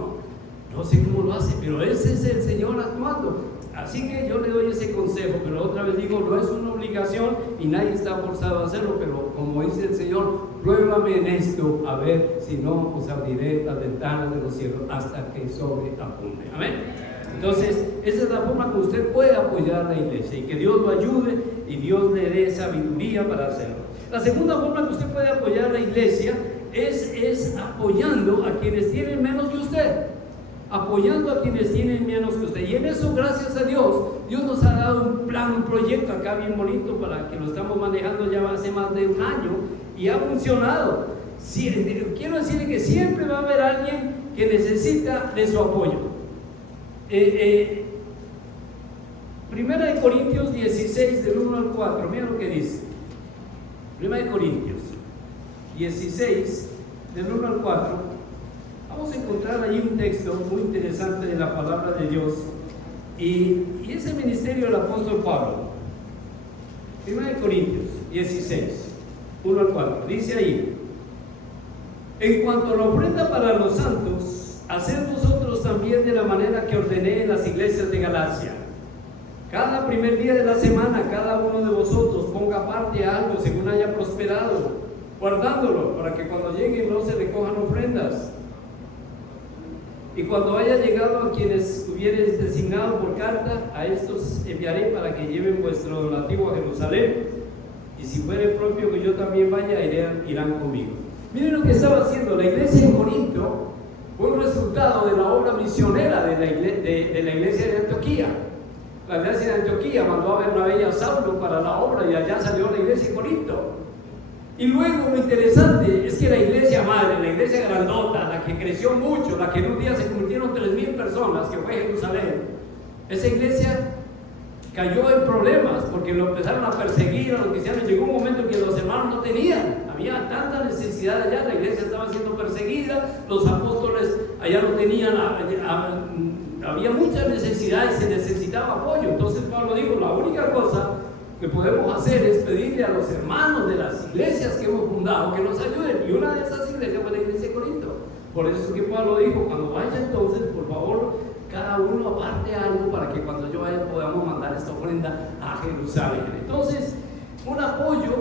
no sé cómo lo hace, pero ese es el Señor actuando. Así que yo le doy ese consejo, pero otra vez digo, no es una obligación y nadie está forzado a hacerlo, pero como dice el Señor, pruébame en esto, a ver si no os abriré las ventanas de los cielos hasta que sobreabunde. Amén. Entonces, esa es la forma que usted puede apoyar a la iglesia, y que Dios lo ayude y Dios le dé sabiduría para hacerlo. La segunda forma que usted puede apoyar a la iglesia es apoyando a quienes tienen menos que usted. Apoyando a quienes tienen menos que usted. Y en eso, gracias a Dios, Dios nos ha dado un plan, un proyecto acá bien bonito, para que lo estamos manejando ya hace más de un año, y ha funcionado. Quiero decirle que siempre va a haber alguien que necesita de su apoyo. Primera de Corintios 16, del 1 al 4, mira lo que dice. Primera de Corintios 16, del 1 al 4. Vamos a encontrar ahí un texto muy interesante de la palabra de Dios, y ese ministerio del apóstol Pablo. 1 Corintios 16, 1 al 4, dice ahí: en cuanto a la ofrenda para los santos, haced vosotros también de la manera que ordené en las iglesias de Galacia. Cada primer día de la semana, cada uno de vosotros ponga aparte algo según haya prosperado, guardándolo para que cuando lleguen no se recojan ofrendas. Y cuando haya llegado a quienes hubiereis designado por carta, a estos enviaré para que lleven vuestro donativo a Jerusalén. Y si fuere propio que yo también vaya, irán conmigo. Miren lo que estaba haciendo la iglesia en Corinto. Fue un resultado de la obra misionera de la iglesia de Antioquía. La iglesia de Antioquía mandó a Bernabé y a Saulo para la obra y allá salió la iglesia de Corinto. Y luego lo interesante es que la iglesia madre, la iglesia grandota, la que creció mucho, la que en un día se convirtieron 3,000 personas, que fue Jerusalén, esa iglesia cayó en problemas porque lo empezaron a perseguir a los cristianos. Llegó un momento en que los hermanos no tenían, había tanta necesidad allá, la iglesia estaba siendo perseguida, los apóstoles allá no tenían, había mucha necesidad y se necesitaba apoyo. Entonces Pablo dijo, la única cosa que podemos hacer es pedirle a los hermanos de las iglesias que hemos fundado que nos ayuden, y una de esas iglesias fue la iglesia de Corinto. Por eso es que Pablo dijo, cuando vaya entonces, por favor, cada uno aparte algo para que cuando yo vaya podamos mandar esta ofrenda a Jerusalén. Entonces, un apoyo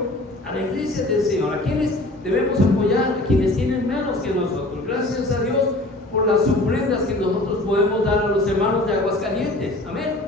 a la iglesia del Señor. ¿A quienes debemos apoyar? A quienes tienen menos que nosotros. Gracias a Dios por las ofrendas que nosotros podemos dar a los hermanos de Aguascalientes. Amén.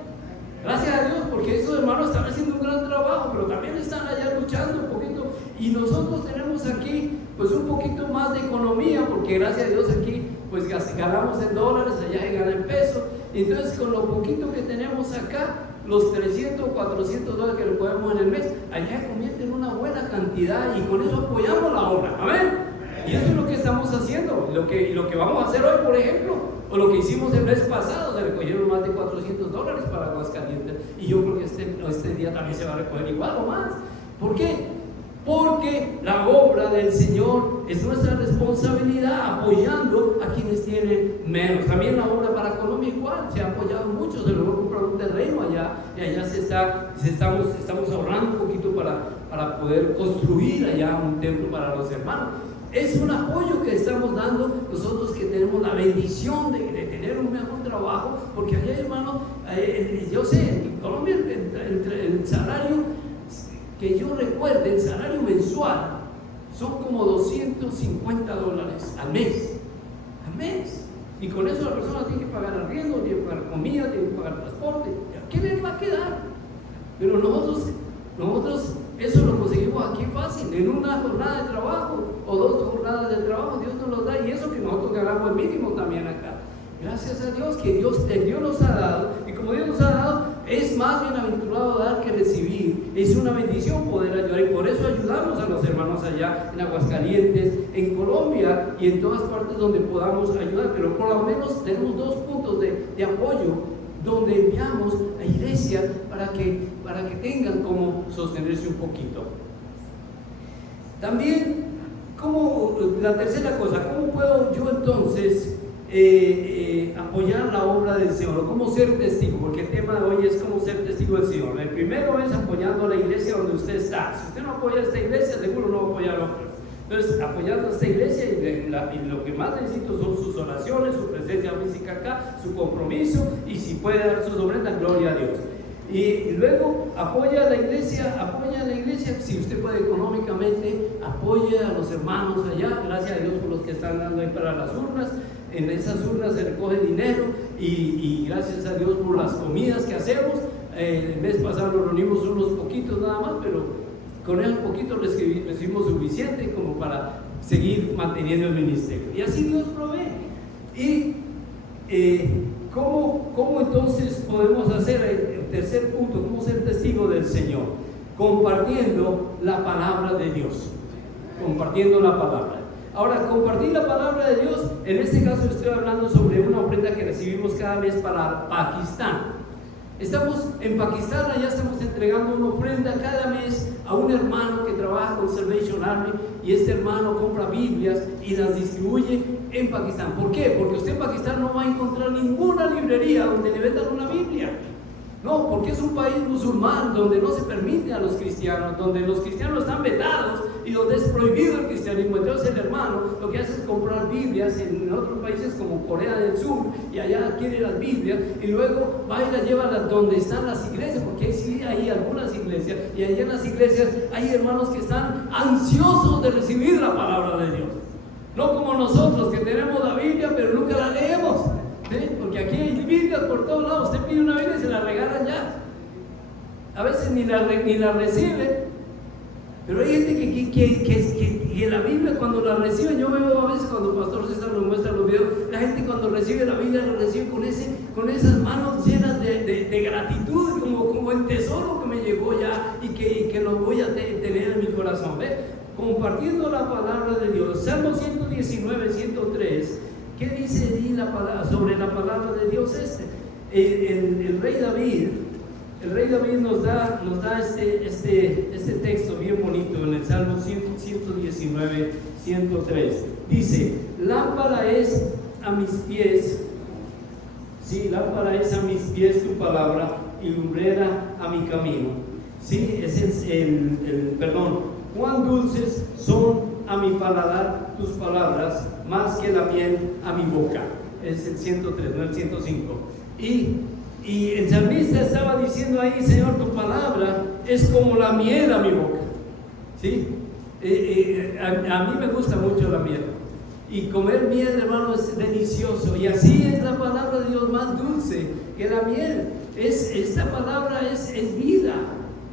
Gracias a Dios, porque esos hermanos están haciendo un gran trabajo, pero también están allá luchando un poquito. Y nosotros tenemos aquí pues un poquito más de economía, porque gracias a Dios aquí pues ganamos en dólares, allá se gana en pesos. Entonces con lo poquito que tenemos acá, los 300 o 400 dólares que le ponemos en el mes, allá se convierte en una buena cantidad y con eso apoyamos la obra. Amén. Y eso es lo que estamos haciendo, lo que vamos a hacer hoy, por ejemplo, o lo que hicimos el mes pasado. Se recogieron más de 400 dólares para Aguascalientes, y yo creo que este día también se va a recoger igual o más. ¿Por qué? Porque la obra del Señor es nuestra responsabilidad, apoyando a quienes tienen menos. También la obra para Colombia igual, se ha apoyado mucho, se logró comprar un terreno allá, y allá estamos ahorrando un poquito para poder construir allá un templo para los hermanos. Es un apoyo que estamos dando nosotros, que tenemos la bendición de tener un mejor trabajo, porque allá, hermano, yo sé, en Colombia el salario que yo recuerde, el salario mensual son como 250 dólares al mes. Y con eso la persona tiene que pagar arriendo, tiene que pagar comida, tiene que pagar transporte. ¿A qué le va a quedar? Pero nosotros eso lo conseguimos aquí fácil, en una jornada de trabajo o 2 jornadas de trabajo. Dios nos lo da, y eso que nosotros ganamos el mínimo también acá. Gracias a Dios que Dios nos ha dado, y como Dios nos ha dado, es más bienaventurado dar que recibir. Es una bendición poder ayudar, y por eso ayudamos a los hermanos allá en Aguascalientes, en Colombia y en todas partes donde podamos ayudar. Pero por lo menos tenemos 2 puntos de apoyo donde enviamos a iglesias para que tengan cómo sostenerse un poquito. También, la tercera cosa, ¿cómo puedo yo entonces apoyar la obra del Señor? ¿Cómo ser testigo? Porque el tema de hoy es cómo ser testigo del Señor. El primero es apoyando a la iglesia donde usted está. Si usted no apoya a esta iglesia, seguro no va a apoyar a otras. Entonces, apoyando a esta iglesia, y lo que más necesito son sus oraciones, su presencia física acá, su compromiso, y si puede dar sus ofrendas, gloria a Dios. Y luego apoya a la iglesia, si usted puede económicamente, apoye a los hermanos allá. Gracias a Dios por los que están dando ahí para las urnas. En esas urnas se recoge dinero, y gracias a Dios por las comidas que hacemos. El mes pasado nos reunimos unos poquitos nada más, pero con el poquito recibimos suficiente como para seguir manteniendo el ministerio. Y así Dios provee. Y ¿cómo entonces podemos hacer el tercer punto? ¿Cómo ser testigo del Señor? Compartiendo la palabra de Dios. Compartiendo la palabra. Ahora, compartir la palabra de Dios, en este caso estoy hablando sobre una ofrenda que recibimos cada mes para Pakistán. Estamos en Pakistán, allá estamos entregando una ofrenda cada mes a un hermano que trabaja con Salvation Army, y este hermano compra Biblias y las distribuye en Pakistán. ¿Por qué? Porque usted en Pakistán no va a encontrar ninguna librería donde le vendan una Biblia. No, porque es un país musulmán donde no se permite a los cristianos, donde los cristianos están vetados, y donde es prohibido el cristianismo. Entonces el hermano lo que hace es comprar Biblias en otros países como Corea del Sur, y allá adquiere las Biblias y luego va y las lleva donde están las iglesias, porque sí hay algunas iglesias, y allá en las iglesias hay hermanos que están ansiosos de recibir la palabra de Dios. No como nosotros que tenemos la Biblia pero nunca la leemos, ¿sí? Porque aquí hay Biblias por todos lados. Usted pide una Biblia y se la regalan ya. A veces ni la recibe. Pero hay gente que la Biblia cuando la recibe, yo veo a veces cuando el pastor César nos muestra los videos, la gente cuando recibe la Biblia la recibe con esas manos llenas de gratitud, como el tesoro que me llegó ya y que lo voy a tener en mi corazón. ¿Ve? Compartiendo la palabra de Dios. Salmo 119, 103. ¿Qué dice ahí sobre la palabra de Dios? El rey David nos da este texto bien bonito en el Salmo 119, 103. Dice: lámpara es a mis pies, sí, lámpara es a mis pies tu palabra y lumbrera a mi camino. Sí, ese es perdón. Cuán dulces son a mi paladar tus palabras, más que la miel a mi boca. Es el 103, no el 105. Y el salmista estaba diciendo ahí: Señor, tu palabra es como la miel a mi boca. ¿Sí? A mí me gusta mucho la miel. Y comer miel, hermano, es delicioso. Y así es la palabra de Dios, más dulce que la miel. Esta palabra es vida.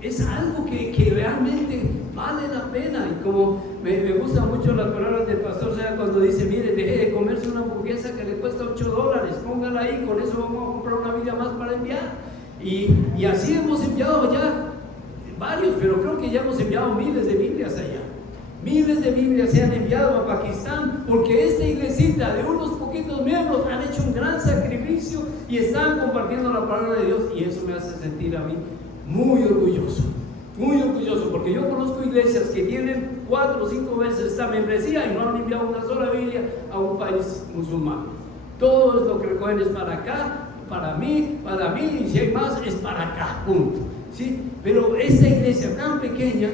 Es algo que realmente vale la pena. Y como me gustan mucho las palabras del pastor, o sea, cuando dice: mire, deje de comerse una hamburguesa que le cuesta $8, póngala ahí, con eso vamos a comprar una Biblia más para enviar. Y así hemos enviado ya varios, pero creo que ya hemos enviado miles de Biblias allá. Miles de Biblias se han enviado a Pakistán, porque esta iglesita de unos poquitos miembros han hecho un gran sacrificio y están compartiendo la palabra de Dios, y eso me hace sentir a mí muy orgulloso, porque yo conozco iglesias que tienen 4 o 5 veces esta membresía y no han enviado una sola Biblia a un país musulmán. Todo lo que recogen es para acá, para mí, y si hay más es para acá, punto. ¿Sí? Pero esta iglesia tan pequeña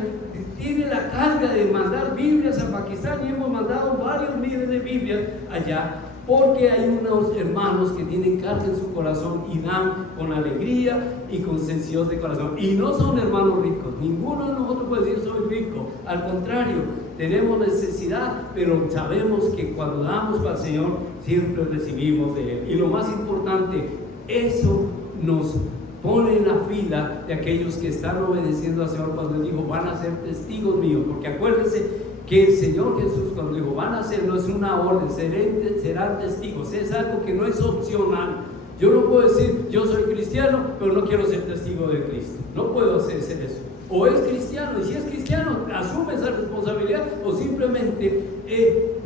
tiene la carga de mandar Biblias a Pakistán, y hemos mandado varios miles de Biblias allá, porque hay unos hermanos que tienen carga en su corazón y dan con alegría y con sencillez de corazón. Y no son hermanos ricos. Ninguno de nosotros puede decir: soy rico. Al contrario, tenemos necesidad, pero sabemos que cuando damos para el Señor siempre recibimos de Él. Y lo más importante, eso nos pone en la fila de aquellos que están obedeciendo al Señor cuando Él dijo: van a ser testigos míos. Porque acuérdense que el Señor Jesús, cuando dijo van a ser, no es una orden, serán testigos. Es algo que no es opcional. Yo no puedo decir: yo soy cristiano, pero no quiero ser testigo de Cristo. No puedo hacer eso. O es cristiano, y si es cristiano, asume esa responsabilidad, o simplemente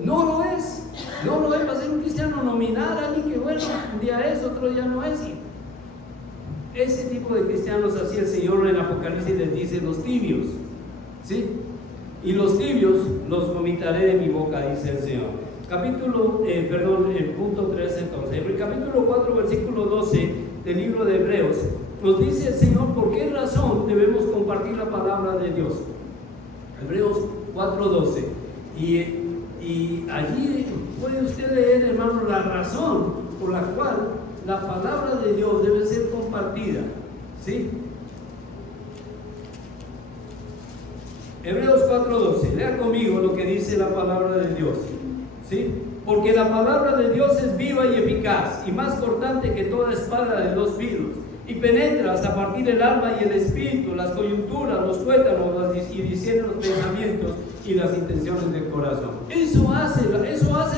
no lo es. Va a ser un cristiano nominal, alguien que, bueno, un día es, otro día no es. Y ese tipo de cristianos, así el Señor en Apocalipsis les dice: los tibios, ¿sí? Y los tibios los vomitaré de mi boca, dice el Señor. El punto 3 entonces. En el capítulo 4, versículo 12 del libro de Hebreos, nos dice el Señor por qué razón debemos compartir la palabra de Dios. Hebreos 4:12. Y allí puede usted leer, hermano, la razón por la cual la palabra de Dios debe ser compartida. ¿Sí? Hebreos 4:12, lea conmigo lo que dice la palabra de Dios. ¿Sí? Porque la palabra de Dios es viva y eficaz, y más cortante que toda espada de 2 filos, y penetra hasta partir el alma y el espíritu, las coyunturas, los tuétanos, y discierne los pensamientos y las intenciones del corazón. Eso hace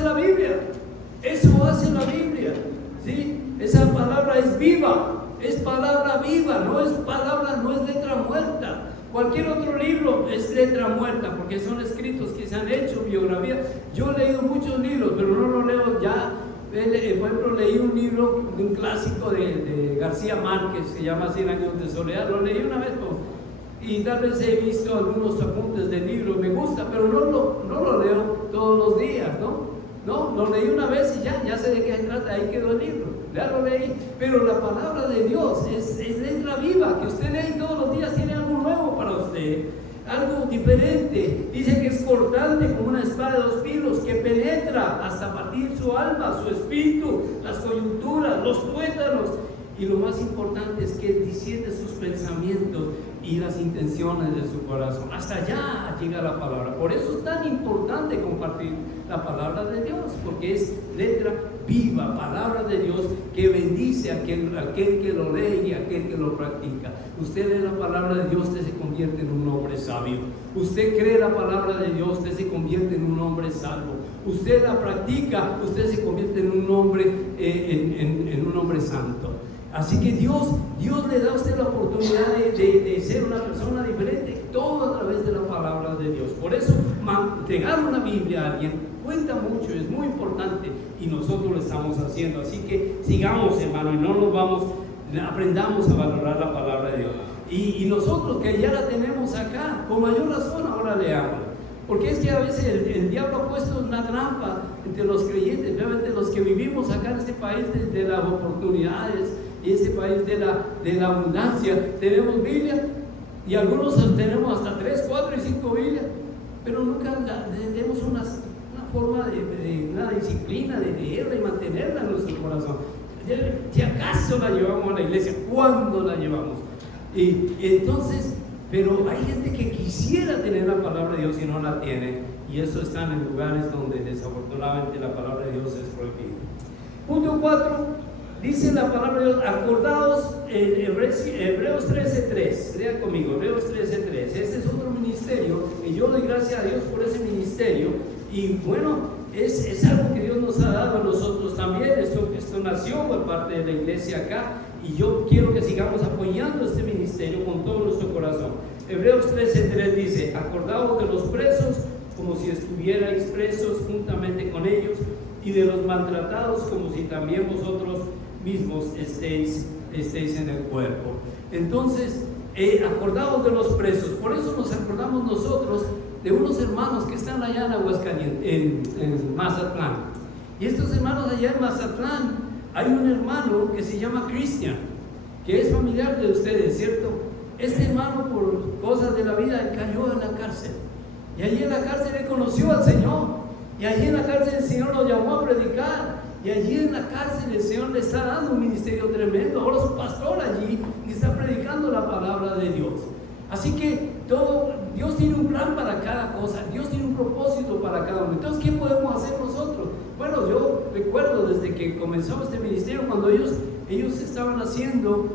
la Biblia. Eso hace la Biblia. ¿Sí? Esa palabra es viva, es palabra viva, no es letra muerta. Cualquier otro libro es letra muerta, porque son escritos que se han hecho, biografías. Yo he leído muchos libros, pero no los leo ya. Por ejemplo, leí un libro, un clásico de García Márquez, se llama 100 años de soledad. Lo leí una vez, y tal vez he visto algunos apuntes del libro, me gusta, pero no lo leo todos los días, ¿no? No, lo leí una vez y ya sé de qué se trata, ahí quedó el libro, ya lo leí. Pero la palabra de Dios es letra viva, que usted lee todos los días, tiene algo nuevo para usted, algo diferente. Dice que cortante como una espada de 2 filos, que penetra hasta partir su alma, su espíritu, las coyunturas, los tuétanos. Y lo más importante es que discierne sus pensamientos y las intenciones de su corazón. Hasta allá llega la palabra. Por eso es tan importante compartir la palabra de Dios, porque es letra viva, palabra de Dios que bendice a aquel que lo lee y a aquel que lo practica. Usted lee la palabra de Dios, usted se convierte en un hombre sabio. Usted cree la palabra de Dios, usted se convierte en un hombre salvo. Usted la practica, usted se convierte en un hombre, en un hombre santo. Así que Dios le da a usted la oportunidad de ser una persona diferente, todo a través de la palabra de Dios. Por eso, entregar una Biblia a alguien cuenta mucho, es muy importante, y nosotros lo estamos haciendo. Así que sigamos, hermano, y aprendamos a valorar la palabra de Dios. Y nosotros que ya la tenemos acá, con mayor razón, ahora leamos. Porque es que a veces el diablo ha puesto una trampa entre los creyentes, realmente los que vivimos acá en este país de las oportunidades, y este país de la abundancia. Tenemos Biblia, y algunos tenemos hasta 3, 4 y 5 Biblias, pero nunca tenemos una forma una disciplina de leerla y mantenerla en nuestro corazón. Si acaso la llevamos a la iglesia, ¿cuándo la llevamos? Y entonces, pero hay gente que quisiera tener la palabra de Dios y no la tiene, y eso están en lugares donde desafortunadamente la palabra de Dios es prohibida. Punto 4. Dice la palabra de Dios, acordaos, Hebreos 13:3, lea conmigo, Hebreos 13:3. Este es otro ministerio, y yo doy gracias a Dios por ese ministerio, y bueno, es algo que Dios nos ha dado a nosotros también. Esto nació por parte de la iglesia acá, y yo quiero que sigamos apoyando este ministerio con todo nuestro corazón. Hebreos 13:3 dice, acordaos de los presos como si estuvierais presos juntamente con ellos, y de los maltratados como si también vosotros mismos estéis en el cuerpo. Entonces, acordaos de los presos. Por eso nos acordamos nosotros de unos hermanos que están allá en Aguascalientes, en Mazatlán. Y estos hermanos allá en Mazatlán, hay un hermano que se llama Cristian, que es familiar de ustedes, ¿cierto? Este hermano, por cosas de la vida, cayó en la cárcel. Y allí en la cárcel él conoció al Señor. Y allí en la cárcel el Señor lo llamó a predicar. Y allí en la cárcel el Señor le está dando un ministerio tremendo. Ahora es un pastor allí y está predicando la palabra de Dios. Así que Dios tiene un plan para cada cosa. Dios tiene un propósito para cada uno. Entonces, ¿qué podemos hacer nosotros? Bueno, yo recuerdo desde que comenzó este ministerio, cuando ellos estaban haciendo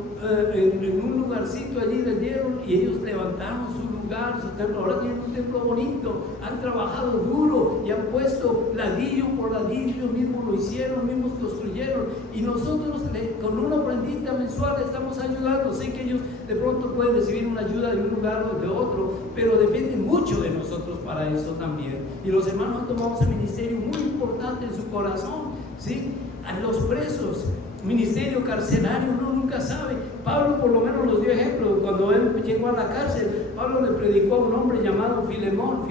en un lugarcito allí, les dieron, y ellos levantaron su lugar, su templo. Ahora tienen un templo bonito, han trabajado duro y han puesto ladrillo por ladrillo, ellos mismos lo hicieron, mismos construyeron, y nosotros con una ofrendita mensual estamos ayudando. Sé que ellos de pronto pueden recibir una ayuda de un lugar o de otro, pero depende mucho de nosotros para eso también. Y los hermanos han tomado ese ministerio muy importante en su corazón, ¿sí? A los presos, ministerio carcelario, uno nunca sabe. Pablo por lo menos nos dio ejemplo. Cuando él llegó a la cárcel, Pablo le predicó a un hombre llamado Filemón.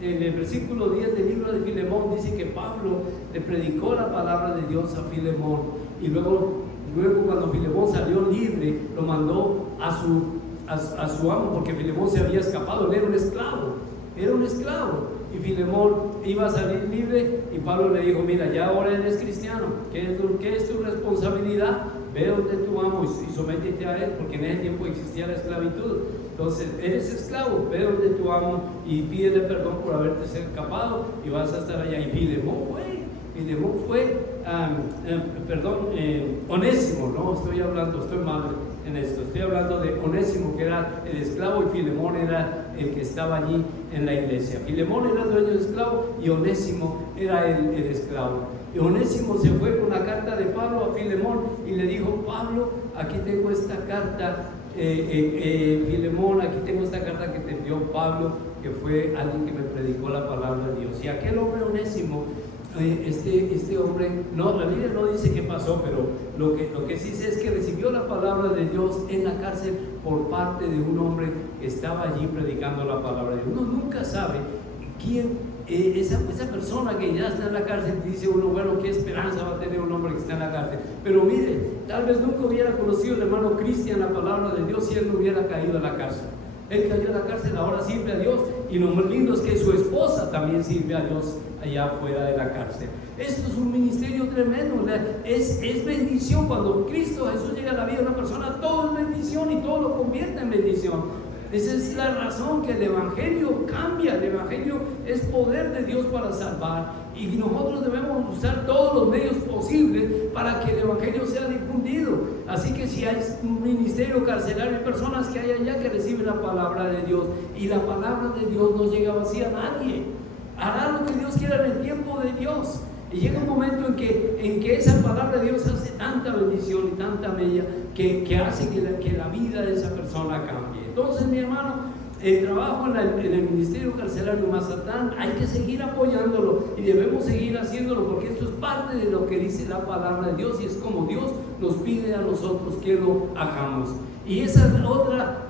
En el versículo 10 del libro de Filemón dice que Pablo le predicó la palabra de Dios a Filemón, y luego cuando Filemón salió libre, lo mandó a su amo, porque Filemón se había escapado. Él era un esclavo, y Filemón iba a salir libre, y Pablo le dijo, mira, ya ahora eres cristiano, ¿qué es tu responsabilidad? Ve donde tu amo y sométete a él, porque en ese tiempo existía la esclavitud. Entonces, eres esclavo, ve donde tu amo y pídele perdón por haberte escapado, y vas a estar allá. Y Filemón fue, Onésimo, no, estoy mal en esto, estoy hablando de Onésimo, que era el esclavo, y Filemón era el que estaba allí en la iglesia. Filemón era dueño de esclavo, y Onésimo era el esclavo. Y Onésimo se fue con la carta de Pablo a Filemón y le dijo, Pablo, aquí tengo esta carta, Filemón, aquí tengo esta carta que te envió Pablo, que fue alguien que me predicó la palabra de Dios. Y aquel hombre Onésimo, este hombre, no, la Biblia no dice qué pasó, pero lo que sí sé es que recibió la palabra de Dios en la cárcel por parte de un hombre que estaba allí predicando la palabra de Dios. Uno nunca sabe quién, esa persona que ya está en la cárcel, dice uno, bueno, qué esperanza va a tener un hombre que está en la cárcel. Pero mire, tal vez nunca hubiera conocido el hermano Cristian la palabra de Dios si él no hubiera caído a la cárcel. Él cayó a la cárcel, ahora sirve a Dios, y lo más lindo es que su esposa también sirve a Dios allá afuera de la cárcel. Esto es un ministerio tremendo, es bendición. Cuando Cristo Jesús llega a la vida de una persona, todo es bendición y todo lo convierte en bendición. Esa es la razón que el Evangelio cambia. El Evangelio es poder de Dios para salvar, y nosotros debemos usar todos los medios posibles para que el Evangelio sea difundido. Así que si hay un ministerio carcelario, hay personas que hay allá que reciben la palabra de Dios, y la palabra de Dios no llega vacía a nadie. Hará lo que Dios quiera en el tiempo de Dios. Y llega un momento en que esa palabra de Dios hace tanta bendición y tanta bella que hace que la vida de esa persona cambie. Entonces, mi hermano, el trabajo en el ministerio carcelario Mazatlán hay que seguir apoyándolo, y debemos seguir haciéndolo, porque esto es parte de lo que dice la palabra de Dios, y es como Dios nos pide a nosotros que lo hagamos. Y esa es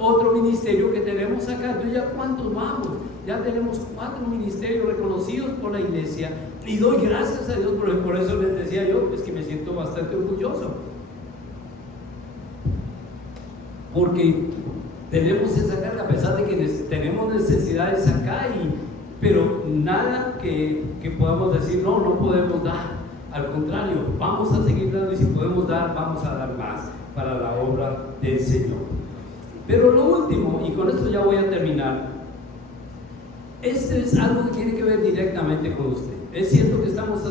otro ministerio que tenemos acá. Entonces, ¿ya cuántos vamos? Ya tenemos 4 ministerios reconocidos por la iglesia, y doy gracias a Dios, por eso les decía yo, es que me siento bastante orgulloso, porque tenemos esa carga, a pesar de que tenemos necesidades acá, pero nada que podamos decir no podemos dar. Al contrario, vamos a seguir dando, y si podemos dar, vamos a dar más para la obra del Señor. Pero lo último, y con esto ya voy a terminar, este es algo que tiene que ver directamente con usted. Es cierto que estamos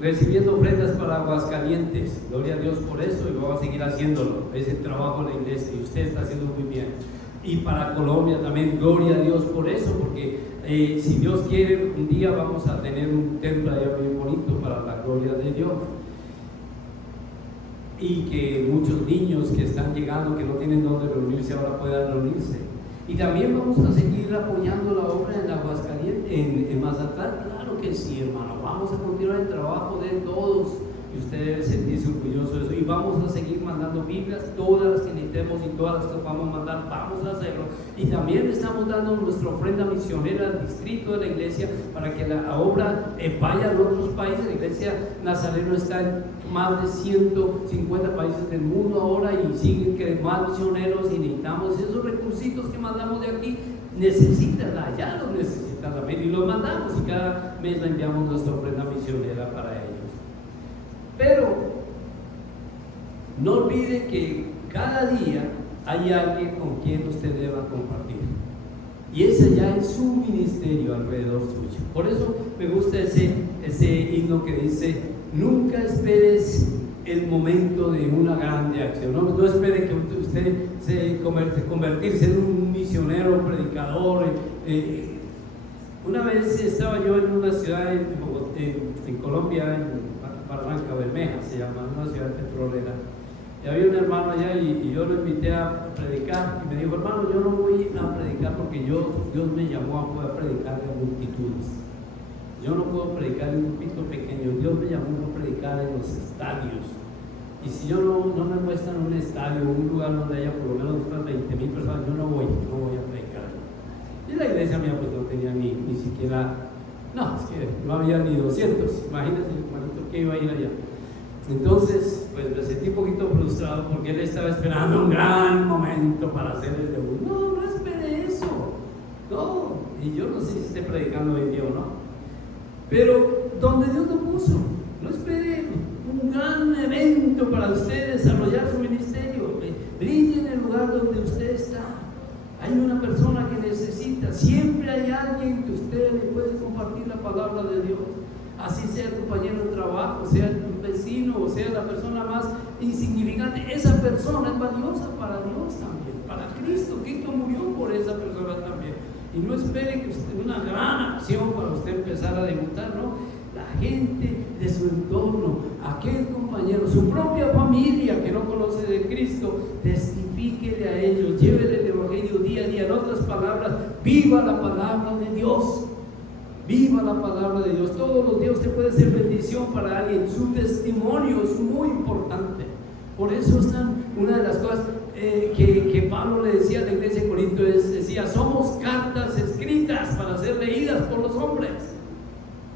recibiendo ofrendas para Aguascalientes, gloria a Dios por eso, y vamos a seguir haciéndolo. Es el trabajo de la iglesia, y usted está haciendo muy bien. Y para Colombia también, gloria a Dios por eso, porque si Dios quiere, un día vamos a tener un templo allá muy bonito para la gloria de Dios, y que muchos niños que están llegando, que no tienen dónde reunirse, ahora puedan reunirse. Y también vamos a seguir apoyando la obra en Aguascalientes, en Mazatlán. Claro que sí, hermano, vamos a continuar el trabajo de todos, y usted debe sentirse orgulloso de eso. Y vamos a seguir mandando Biblias, todas las que necesitemos y todas las que podamos mandar, vamos a hacerlo. Y también estamos dando nuestra ofrenda misionera al distrito de la iglesia, para que la obra vaya a otros países. La iglesia Nazareno está en más de 150 países del mundo ahora, y siguen que más misioneros, y necesitamos esos recursitos que mandamos de aquí, necesitan allá, los necesitan también, y los mandamos, y cada mes le enviamos nuestra ofrenda misionera para ellos. Pero no olvide que cada día hay alguien con quien usted deba compartir, y ese ya es su ministerio alrededor suyo. Por eso me gusta ese himno que dice: nunca esperes el momento de una grande acción. No espere que usted convertirse en un misionero, predicador. Una vez estaba yo en una ciudad en Colombia, en Barranca Bermeja se llama, una ciudad petrolera, y había un hermano allá, y yo lo invité a predicar, y me dijo: hermano, yo no voy a predicar porque Dios me llamó a poder predicar a multitudes. Yo no puedo predicar en un pito pequeño. Dios me llamó a predicar en los estadios, y si yo no me muestran un estadio, un lugar donde haya por lo menos unas 20,000 personas, yo no voy a predicar. Y la iglesia mía pues no tenía ni siquiera, es que no había ni 200, imagínense, hermanito, que iba a ir allá. Entonces, pues me sentí un poquito frustrado, porque él estaba esperando un gran momento para hacer el debut. No espere eso, no. Y yo no sé si esté predicando hoy día o no, pero donde Dios lo puso, no espere un gran evento para usted desarrollar su ministerio. Brille en el lugar donde usted está. Hay una persona que necesita, siempre hay alguien que usted le puede compartir la palabra de Dios, así sea tu compañero de trabajo, sea tu vecino, o sea la persona más insignificante. Esa persona es valiosa para Dios también, para Cristo. Cristo murió por esa persona también. Y no espere que usted, una gran acción para usted empezar a debutar, ¿no? La gente de su entorno, aquel compañero, su propia familia que no conoce de Cristo, testifíquele a ellos, llévele el evangelio día a día. En otras palabras, viva la palabra de Dios. Viva la palabra de Dios. Todos los días usted puede ser bendición para alguien. Su testimonio es muy importante. Por eso están una de las cosas que Pablo le decía a la iglesia de Corinto, decía: somos cartas escritas para ser leídas por los hombres.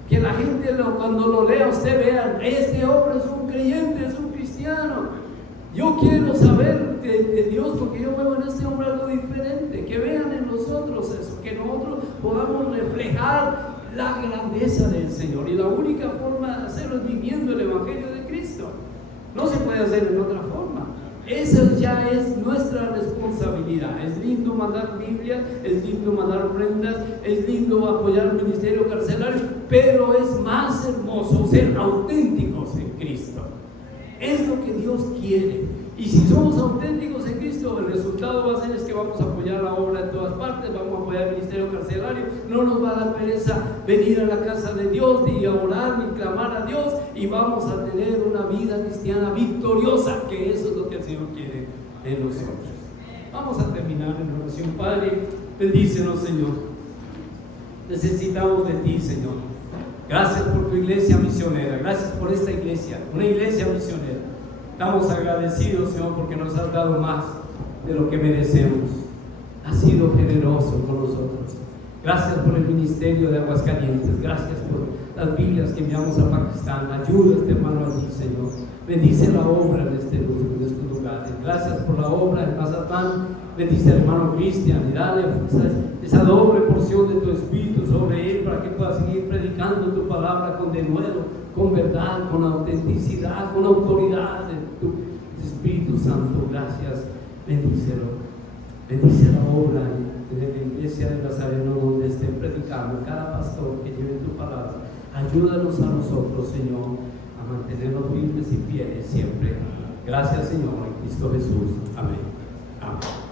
Que la gente cuando lo lea, usted vea: este hombre es un creyente, es un cristiano. Yo quiero saber de Dios, porque yo veo en este hombre algo diferente. Que vean en nosotros nosotros eso, que nosotros podamos reflejar la grandeza del Señor. Y la única forma de hacerlo es viviendo el Evangelio de Cristo. No se puede hacer en otra forma. Esa ya es nuestra responsabilidad. Es lindo mandar Biblia, es lindo mandar ofrendas, es lindo apoyar el ministerio carcelario, pero es más hermoso ser auténticos en Cristo. Es lo que Dios quiere. Y si somos auténticos en Cristo, el resultado va a ser es que vamos a apoyar la obra en todas partes, vamos a apoyar el ministerio carcelario, no nos va a dar pereza venir a la casa de Dios, ni a orar, ni clamar a Dios, y vamos a tener una vida cristiana victoriosa, que eso es lo que el Señor quiere de nosotros. Vamos a terminar en oración. Padre, bendícenos, Señor. Necesitamos de ti, Señor. Gracias por tu iglesia misionera, gracias por esta iglesia, una iglesia misionera. Estamos agradecidos, Señor, porque nos has dado más de lo que merecemos. Has sido generoso con nosotros. Gracias por el ministerio de Aguascalientes. Gracias por las Biblias que enviamos a Pakistán. Ayuda a este hermano allí, Señor. Bendice la obra en estos lugares. Gracias por la obra en Mazatlán. Bendice al hermano Cristian y dale esa doble porción de tu Espíritu sobre él para que pueda seguir predicando tu palabra con denuedo, con verdad, con autenticidad, con autoridad de tu Espíritu Santo. Gracias. Bendícelo. Bendice la obra de la iglesia de Nazareno donde estén predicando, cada pastor que lleve tu palabra. Ayúdanos a nosotros, Señor, a mantenernos firmes y fieles siempre. Gracias, Señor, en Cristo Jesús. Amén. Amén.